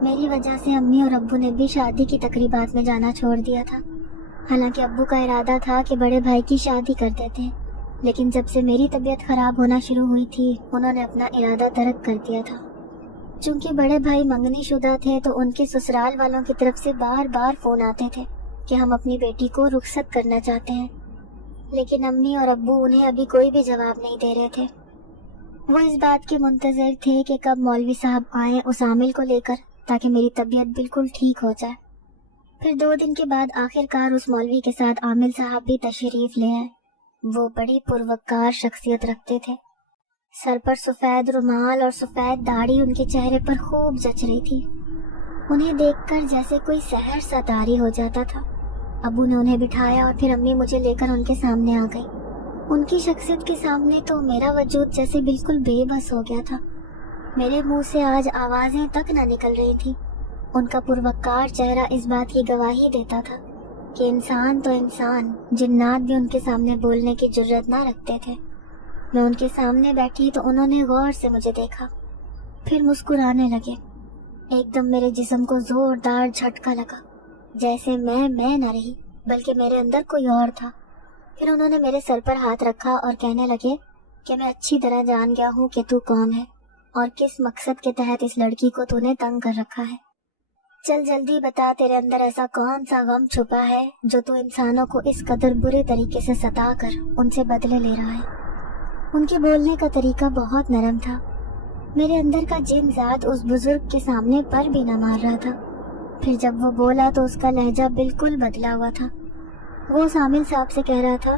میری وجہ سے امی اور ابو نے بھی شادی کی تقریبات میں جانا چھوڑ دیا تھا۔ حالانکہ ابو کا ارادہ تھا کہ بڑے بھائی کی شادی کر دیتے ہیں، لیکن جب سے میری طبیعت خراب ہونا شروع ہوئی تھی انہوں نے اپنا ارادہ ترک کر دیا تھا۔ چونکہ بڑے بھائی منگنی شدہ تھے تو ان کے سسرال والوں کی طرف سے بار بار فون آتے تھے کہ ہم اپنی بیٹی کو رخصت کرنا چاہتے ہیں، لیکن امی اور ابو انہیں ابھی کوئی بھی جواب نہیں دے رہے تھے۔ وہ اس بات کے منتظر تھے کہ کب مولوی صاحب آئیں اس عامل کو لے کر تاکہ میری طبیعت بالکل ٹھیک ہو جائے۔ پھر 2 دن کے بعد آخر کار اس مولوی کے ساتھ عامل صاحب بھی تشریف لے آئے۔ وہ بڑی پروقار شخصیت رکھتے تھے۔ سر پر سفید رومال اور سفید داڑھی ان کے چہرے پر خوب جچ رہی تھی۔ انہیں دیکھ کر جیسے کوئی سحر سا طاری ہو جاتا تھا۔ ابو نے انہیں بٹھایا اور پھر امی مجھے لے کر ان کے سامنے آ گئی۔ ان کی شخصیت کے سامنے تو میرا وجود جیسے بالکل بے بس ہو گیا تھا۔ میرے منہ سے آج آوازیں تک نہ نکل رہی تھی۔ ان کا پروقار چہرہ اس بات کی گواہی دیتا تھا کہ انسان تو انسان، جنات بھی ان کے سامنے بولنے کی جرت نہ رکھتے تھے۔ میں ان کے سامنے بیٹھی تو انہوں نے غور سے مجھے دیکھا، پھر مسکرانے لگے۔ ایک دم میرے جسم کو زوردار جھٹکا لگا، جیسے میں نہ رہی بلکہ میرے اندر کوئی اور تھا۔ پھر انہوں نے میرے سر پر ہاتھ رکھا اور کہنے لگے کہ میں اچھی طرح جان گیا ہوں کہ تو کون ہے اور کس مقصد کے تحت اس لڑکی کو تو نے تنگ کر رکھا ہے۔ چل جلدی بتا، تیرے اندر ایسا کون سا غم چھپا ہے جو تو انسانوں کو اس قدر برے طریقے سے ستا کر ان سے بدلے لے رہا ہے۔ ان کے بولنے کا طریقہ بہت نرم تھا، میرے اندر کا جن ذات اس بزرگ کے سامنے پر بھی نہ مار رہا تھا۔ پھر جب وہ بولا تو اس کا لہجہ بالکل بدلا ہوا تھا۔ وہ سامل صاحب سے کہہ رہا تھا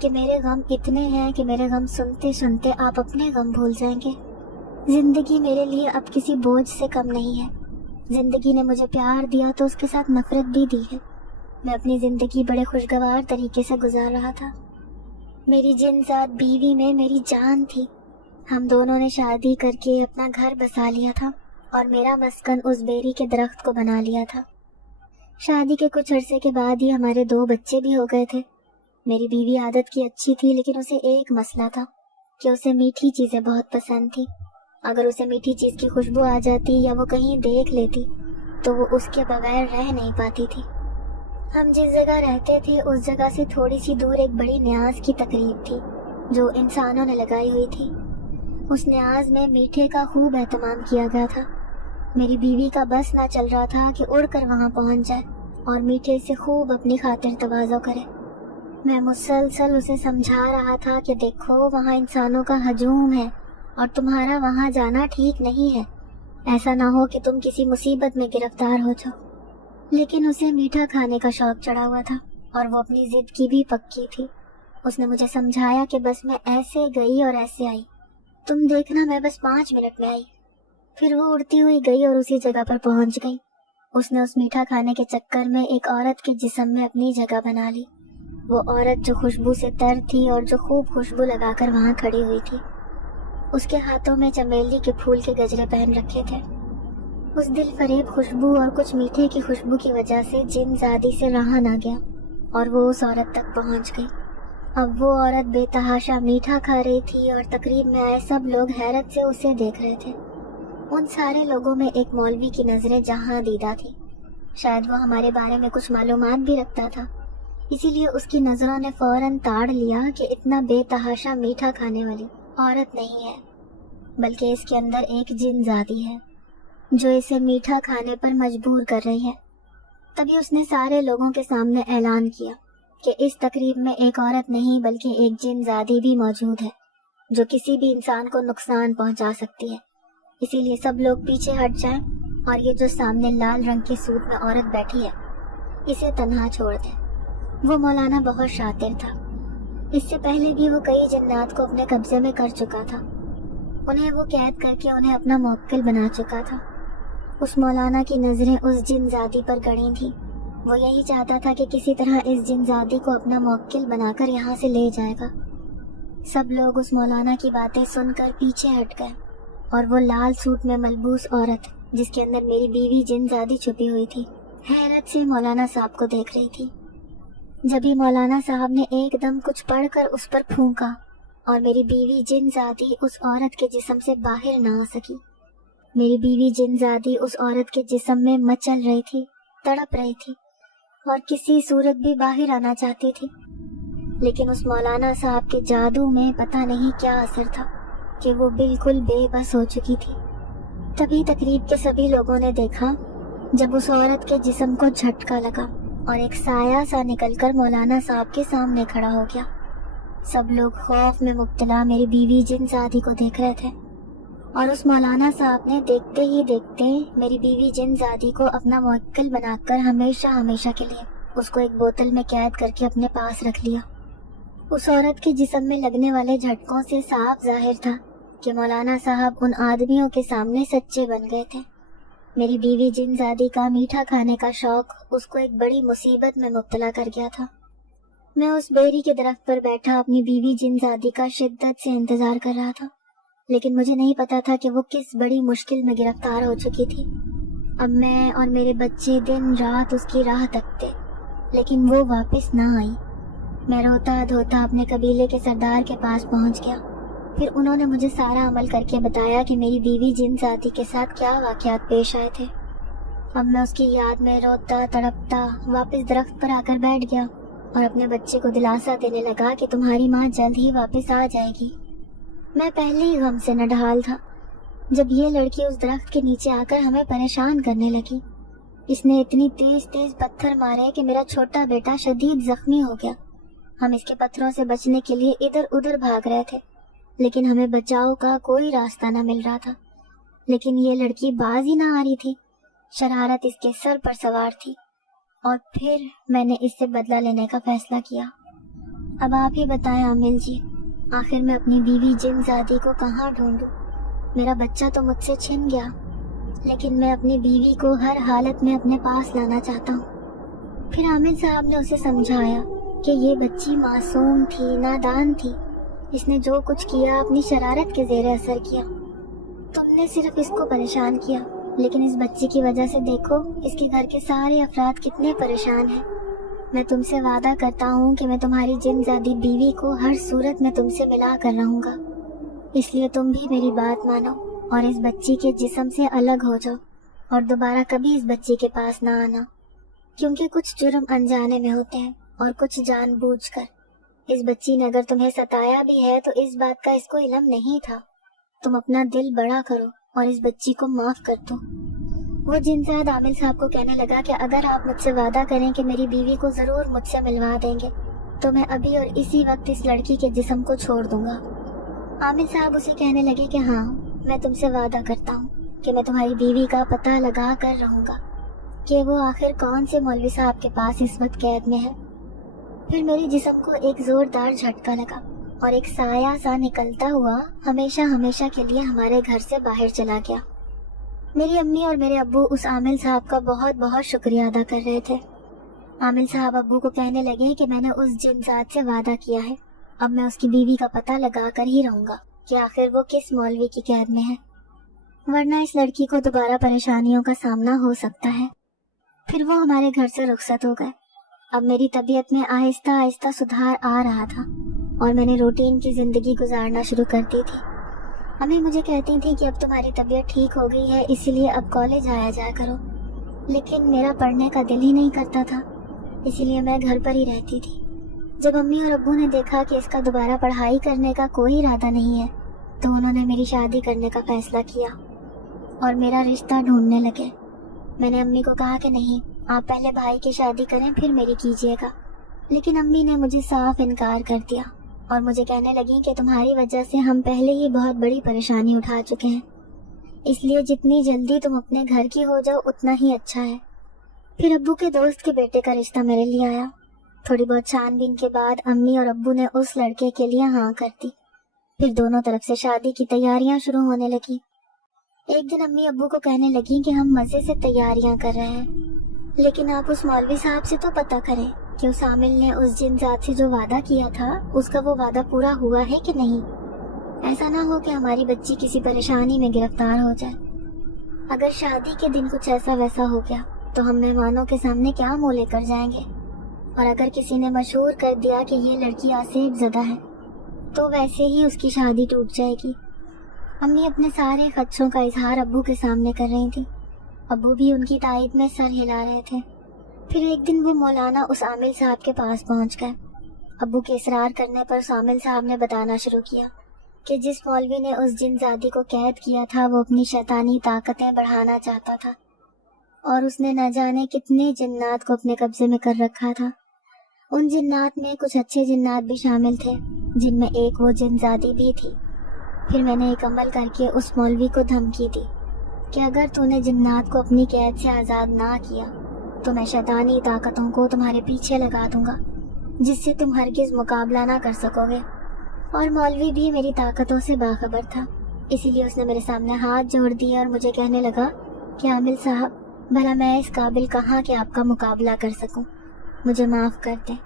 کہ میرے غم اتنے ہیں کہ میرے غم سنتے سنتے آپ اپنے غم بھول جائیں گے۔ زندگی میرے لیے اب کسی بوجھ سے کم نہیں ہے۔ زندگی نے مجھے پیار دیا تو اس کے ساتھ نفرت بھی دی ہے۔ میں اپنی زندگی بڑے خوشگوار طریقے سے گزار رہا تھا۔ میری جن ذات بیوی میں میری جان تھی۔ ہم دونوں نے شادی کر کے اپنا گھر بسا لیا تھا اور میرا مسکن اس بیری کے درخت کو بنا لیا تھا۔ شادی کے کچھ عرصے کے بعد ہی ہمارے 2 بچے بھی ہو گئے تھے۔ میری بیوی عادت کی اچھی تھی، لیکن اسے ایک مسئلہ تھا کہ اسے میٹھی چیزیں بہت پسند تھی۔ اگر اسے میٹھی چیز کی خوشبو آ جاتی یا وہ کہیں دیکھ لیتی تو وہ اس کے بغیر رہ نہیں پاتی تھی۔ ہم جس جگہ رہتے تھے اس جگہ سے تھوڑی سی دور ایک بڑی نیاز کی تقریب تھی جو انسانوں نے لگائی ہوئی تھی۔ اس نیاز میں میٹھے کا خوب اہتمام کیا گیا تھا۔ میری بیوی کا بس نہ چل رہا تھا کہ اڑ کر وہاں پہنچ جائے اور میٹھے سے خوب اپنی خاطر تواضع کرے۔ میں مسلسل اسے سمجھا رہا تھا کہ دیکھو وہاں انسانوں کا ہجوم ہے اور تمہارا وہاں جانا ٹھیک نہیں ہے، ایسا نہ ہو کہ تم کسی مصیبت میں گرفتار ہو جاؤ۔ لیکن اسے میٹھا کھانے کا شوق چڑھا ہوا تھا اور وہ اپنی ضد کی بھی پکی تھی۔ اس نے مجھے سمجھایا کہ بس میں ایسے گئی اور ایسے آئی، تم دیکھنا میں بس 5 منٹ میں آئی۔ پھر وہ اڑتی ہوئی گئی اور اسی جگہ پر پہنچ گئی۔ اس نے اس میٹھا کھانے کے چکر میں ایک عورت کے جسم میں اپنی جگہ بنا لی۔ وہ عورت جو خوشبو سے تر تھی اور جو خوب خوشبو لگا کر وہاں کھڑی ہوئی تھی، اس کے ہاتھوں میں چمیلی کے پھول کے گجرے پہن رکھے تھے۔ اس دل فریب خوشبو اور کچھ میٹھے کی خوشبو کی وجہ سے جن زادی سے رہا نہ گیا اور وہ اس عورت تک پہنچ گئی۔ اب وہ عورت بے تحاشا میٹھا کھا رہی تھی اور تقریب میں آئے سب لوگ حیرت سے اسے دیکھ رہے تھے۔ ان سارے لوگوں میں ایک مولوی کی نظریں جہاں دیدہ تھی۔ شاید وہ ہمارے بارے میں کچھ معلومات بھی رکھتا تھا، اسی لیے اس کی نظروں نے فوراً تاڑ لیا کہ اتنا بے تحاشا میٹھا کھانے والی عورت نہیں ہے، بلکہ اس کے اندر ایک جن زادی ہے جو اسے میٹھا کھانے پر مجبور کر رہی ہے۔ تبھی اس نے سارے لوگوں کے سامنے اعلان کیا کہ اس تقریب میں ایک عورت نہیں بلکہ ایک جن زادی بھی موجود ہے جو کسی بھی انسان کو نقصان پہنچا سکتی ہے، اسی لیے سب لوگ پیچھے ہٹ جائیں اور یہ جو سامنے لال رنگ کے سوٹ میں عورت بیٹھی ہے اسے تنہا چھوڑ دیں۔ وہ مولانا بہت شاطر تھا، اس سے پہلے بھی وہ کئی جنات کو اپنے قبضے میں کر چکا تھا، انہیں وہ قید کر کے انہیں اپنا موکل بنا چکا تھا۔ اس مولانا کی نظریں اس جن زادی پر گڑی تھیں، وہ یہی چاہتا تھا کہ کسی طرح اس جن زادی کو اپنا موکل بنا کر یہاں سے لے جائے گا۔ سب لوگ اس مولانا کی باتیں سن کر پیچھے ہٹ گئے اور وہ لال سوٹ میں ملبوس عورت جس کے اندر میری بیوی جن زادی چھپی ہوئی تھی حیرت سے مولانا صاحب کو دیکھ رہی تھی۔ جب ہی مولانا صاحب نے ایک دم کچھ پڑھ کر اس پر پھونکا اور میری بیوی جن زادی اس عورت کے جسم سے باہر نہ آ سکی۔ میری بیوی جن زادی اس عورت کے جسم میں مچل رہی تھی، تڑپ رہی تھی اور کسی صورت بھی باہر آنا چاہتی تھی، لیکن اس مولانا صاحب کے جادو میں پتہ نہیں کیا اثر تھا کہ وہ بالکل بے بس ہو چکی تھی۔ تبھی تقریب کے سبھی لوگوں نے دیکھا جب اس عورت کے جسم کو جھٹکا لگا اور ایک سایہ سا نکل کر مولانا صاحب کے سامنے کھڑا ہو گیا۔ سب لوگ خوف میں مبتلا میری بیوی جن زادی کو دیکھ رہے تھے اور اس مولانا صاحب نے دیکھتے ہی دیکھتے میری بیوی جن زادی کو اپنا موکل بنا کر ہمیشہ ہمیشہ کے لیے اس کو ایک بوتل میں قید کر کے اپنے پاس رکھ لیا۔ اس عورت کے جسم میں لگنے والے جھٹکوں سے صاف ظاہر تھا کہ مولانا صاحب ان آدمیوں کے سامنے سچے بن گئے تھے۔ میری بیوی جن زادی کا میٹھا کھانے کا شوق اس کو ایک بڑی مصیبت میں مبتلا کر گیا تھا۔ میں اس بیری کے درخت پر بیٹھا اپنی بیوی جن زادی کا شدت سے انتظار کر رہا تھا، لیکن مجھے نہیں پتا تھا کہ وہ کس بڑی مشکل میں گرفتار ہو چکی تھی۔ اب میں اور میرے بچے دن رات اس کی راہ تکتے، لیکن وہ واپس نہ آئی۔ میں روتا دھوتا اپنے قبیلے کے سردار کے پاس پہنچ گیا۔ پھر انہوں نے مجھے سارا عمل کر کے بتایا کہ میری بیوی جن زادی کے ساتھ کیا واقعات پیش آئے تھے۔ اب میں اس کی یاد میں روتا تڑپتا واپس درخت پر آ کر بیٹھ گیا اور اپنے بچے کو دلاسا دینے لگا کہ تمہاری ماں جلد ہی واپس آ جائے گی۔ میں پہلے ہی غم سے نڈھال تھا جب یہ لڑکی اس درخت کے نیچے آ کر ہمیں پریشان کرنے لگی۔ اس نے اتنی تیز تیز پتھر مارے کہ میرا چھوٹا بیٹا شدید زخمی ہو گیا۔ ہم اس کے پتھروں سے بچنے کے لیے ادھر ادھر بھاگ رہے تھے، لیکن ہمیں بچاؤ کا کوئی راستہ نہ مل رہا تھا۔ لیکن یہ لڑکی باز ہی نہ آ رہی تھی۔ شرارت اس کے سر پر سوار تھی، اور پھر میں نے اس سے بدلہ لینے کا فیصلہ کیا۔ اب آپ ہی بتائیں عامل جی، آخر میں اپنی بیوی جن زادی کو کہاں ڈھونڈوں؟ میرا بچہ تو مجھ سے چھن گیا، لیکن میں اپنی بیوی کو ہر حالت میں اپنے پاس لانا چاہتا ہوں۔ پھر عامل صاحب نے اسے سمجھایا کہ یہ بچی معصوم تھی، نادان تھی، اس نے جو کچھ کیا اپنی شرارت کے زیر اثر کیا۔ تم نے صرف اس کو پریشان کیا، لیکن اس بچی کی وجہ سے دیکھو اس کے گھر کے سارے افراد کتنے پریشان ہیں۔ میں تم سے وعدہ کرتا ہوں کہ میں تمہاری جن زادی بیوی کو ہر صورت میں تم سے ملا کر رہوں گا، اس لیے تم بھی میری بات مانو اور اس بچی کے جسم سے الگ ہو جاؤ، اور دوبارہ کبھی اس بچی کے پاس نہ آنا، کیونکہ کچھ جرم انجانے میں ہوتے ہیں اور کچھ جان بوجھ کر۔ اس بچی نے اگر تمہیں ستایا بھی ہے تو اس بات کا اس کو علم نہیں تھا۔ تم اپنا دل بڑا کرو اور اس بچی کو معاف کر دو۔ وہ جنزاد عامل صاحب کو کہنے لگا کہ اگر آپ مجھ سے وعدہ کریں کہ میری بیوی کو ضرور مجھ سے ملوا دیں گے تو میں ابھی اور اسی وقت اس لڑکی کے جسم کو چھوڑ دوں گا۔ عامل صاحب اسے کہنے لگے کہ ہاں، میں تم سے وعدہ کرتا ہوں کہ میں تمہاری بیوی کا پتہ لگا کر رہوں گا کہ وہ آخر کون سے مولوی صاحب کے پاس اس وقت قید میں ہے۔ پھر میرے جسم کو ایک زوردار جھٹکا لگا اور ایک سایہ سا نکلتا ہوا ہمیشہ ہمیشہ کے لیے ہمارے گھر سے باہر چلا گیا۔ میری امی اور میرے ابو اس عامل صاحب کا بہت بہت شکریہ ادا کر رہے تھے۔ عامل صاحب ابو کو کہنے لگے کہ میں نے اس جنزاد سے وعدہ کیا ہے، اب میں اس کی بیوی کا پتہ لگا کر ہی رہوں گا کہ آخر وہ کس مولوی کی قید میں ہے، ورنہ اس لڑکی کو دوبارہ پریشانیوں کا سامنا ہو سکتا ہے۔ پھر وہ ہمارے گھر سے رخصت ہو گئے۔ اب میری طبیعت میں آہستہ آہستہ سدھار آ رہا تھا اور میں نے روٹین کی زندگی گزارنا شروع کر دی تھی۔ امی مجھے کہتی تھی کہ اب تمہاری طبیعت ٹھیک ہو گئی ہے، اسی لیے اب کالج آیا جایا کرو، لیکن میرا پڑھنے کا دل ہی نہیں کرتا تھا، اسی لیے میں گھر پر ہی رہتی تھی۔ جب امی اور ابو نے دیکھا کہ اس کا دوبارہ پڑھائی کرنے کا کوئی ارادہ نہیں ہے تو انہوں نے میری شادی کرنے کا فیصلہ کیا اور میرا رشتہ ڈھونڈنے لگے۔ میں نے امی کو کہا کہ نہیں، آپ پہلے بھائی کی شادی کریں پھر میری کیجیے گا، لیکن امی نے مجھے صاف انکار کر دیا اور مجھے کہنے لگی کہ تمہاری وجہ سے ہم پہلے ہی بہت بڑی پریشانی اٹھا چکے ہیں، اس لیے جتنی جلدی تم اپنے گھر کی ہو جاؤ اتنا ہی اچھا ہے۔ پھر ابو کے دوست کے بیٹے کا رشتہ میرے لیے آیا۔ تھوڑی بہت چھان بین کے بعد امی اور ابو نے اس لڑکے کے لیے ہاں کر دی۔ پھر دونوں طرف سے شادی کی تیاریاں شروع ہونے لگی۔ ایک دن امی ابو کو کہنے لگی کہ ہم مزے سے تیاریاں کر رہے ہیں، لیکن آپ اس مولوی صاحب سے تو پتہ کریں کہ اس عامل نے اس جنزاد سے جو وعدہ کیا تھا اس کا وہ وعدہ پورا ہوا ہے کہ نہیں، ایسا نہ ہو کہ ہماری بچی کسی پریشانی میں گرفتار ہو جائے۔ اگر شادی کے دن کچھ ایسا ویسا ہو گیا تو ہم مہمانوں کے سامنے کیا منہ لے کر جائیں گے، اور اگر کسی نے مشہور کر دیا کہ یہ لڑکی آسیب زدہ ہے تو ویسے ہی اس کی شادی ٹوٹ جائے گی۔ امی اپنے سارے خدشوں کا اظہار ابو کے سامنے کر رہی تھی، ابو بھی ان کی تائید میں سر ہلا رہے تھے۔ پھر ایک دن وہ مولانا اس عامل صاحب کے پاس پہنچ گئے۔ ابو کے اصرار کرنے پر اس عامل صاحب نے بتانا شروع کیا کہ جس مولوی نے اس جنزادی کو قید کیا تھا وہ اپنی شیطانی طاقتیں بڑھانا چاہتا تھا، اور اس نے نہ جانے کتنے جنات کو اپنے قبضے میں کر رکھا تھا۔ ان جنات میں کچھ اچھے جنات بھی شامل تھے، جن میں ایک وہ جنزادی بھی تھی۔ پھر میں نے ایک عمل کر کے اس مولوی کو دھمکی دی کہ اگر تو نے جنات کو اپنی قید سے آزاد نہ کیا تو میں شیطانی طاقتوں کو تمہارے پیچھے لگا دوں گا جس سے تم ہرگز مقابلہ نہ کر سکو گے۔ اور مولوی بھی میری طاقتوں سے باخبر تھا، اسی لیے اس نے میرے سامنے ہاتھ جوڑ دیے اور مجھے کہنے لگا کہ عامل صاحب، بھلا میں اس قابل کہاں کہ آپ کا مقابلہ کر سکوں، مجھے معاف کر دیں،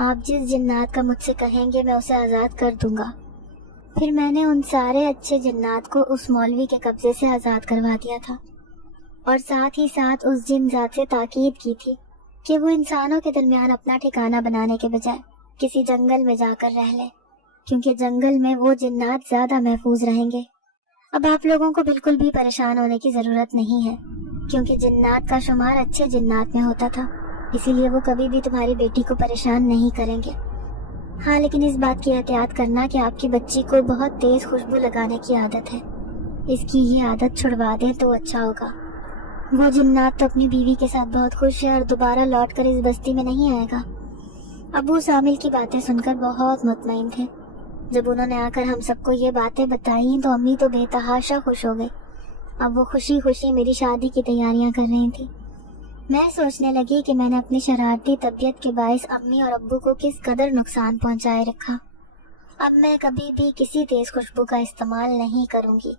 آپ جس جنات کا مجھ سے کہیں گے میں اسے آزاد کر دوں گا۔ پھر میں نے ان سارے اچھے جنات کو اس مولوی کے قبضے سے آزاد کروا دیا تھا، اور ساتھ ہی ساتھ اس جنزاد سے تاکید کی تھی کہ وہ انسانوں کے درمیان اپنا ٹھکانہ بنانے کے بجائے کسی جنگل میں جا کر رہ لے، کیونکہ جنگل میں وہ جنات زیادہ محفوظ رہیں گے۔ اب آپ لوگوں کو بالکل بھی پریشان ہونے کی ضرورت نہیں ہے، کیونکہ جنات کا شمار اچھے جنات میں ہوتا تھا، اسی لیے وہ کبھی بھی تمہاری بیٹی کو پریشان نہیں کریں گے۔ ہاں، لیکن اس بات کی احتیاط کرنا کہ آپ کی بچی کو بہت تیز خوشبو لگانے کی عادت ہے، اس کی یہ عادت چھڑوا دیں تو اچھا ہوگا۔ وہ جنات تو اپنی بیوی کے ساتھ بہت خوش ہے اور دوبارہ لوٹ کر اس بستی میں نہیں آئے گا۔ ابو شامل کی باتیں سن کر بہت مطمئن تھے۔ جب انہوں نے آ کر ہم سب کو یہ باتیں بتائیں تو امی تو بے تحاشا خوش ہو گئی۔ اب وہ خوشی خوشی میری شادی کی تیاریاں کر رہی تھی۔ میں سوچنے لگی کہ میں نے اپنی شرارتی طبیعت کے باعث امی اور ابو کو کس قدر نقصان پہنچائے رکھا۔ اب میں کبھی بھی کسی تیز خوشبو کا استعمال نہیں کروں گی۔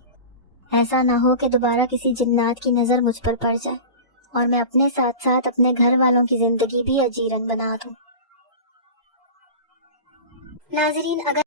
ایسا نہ ہو کہ دوبارہ کسی جنات کی نظر مجھ پر پڑ جائے اور میں اپنے ساتھ ساتھ اپنے گھر والوں کی زندگی بھی اجیرن بنا دوں۔ ناظرین، اگر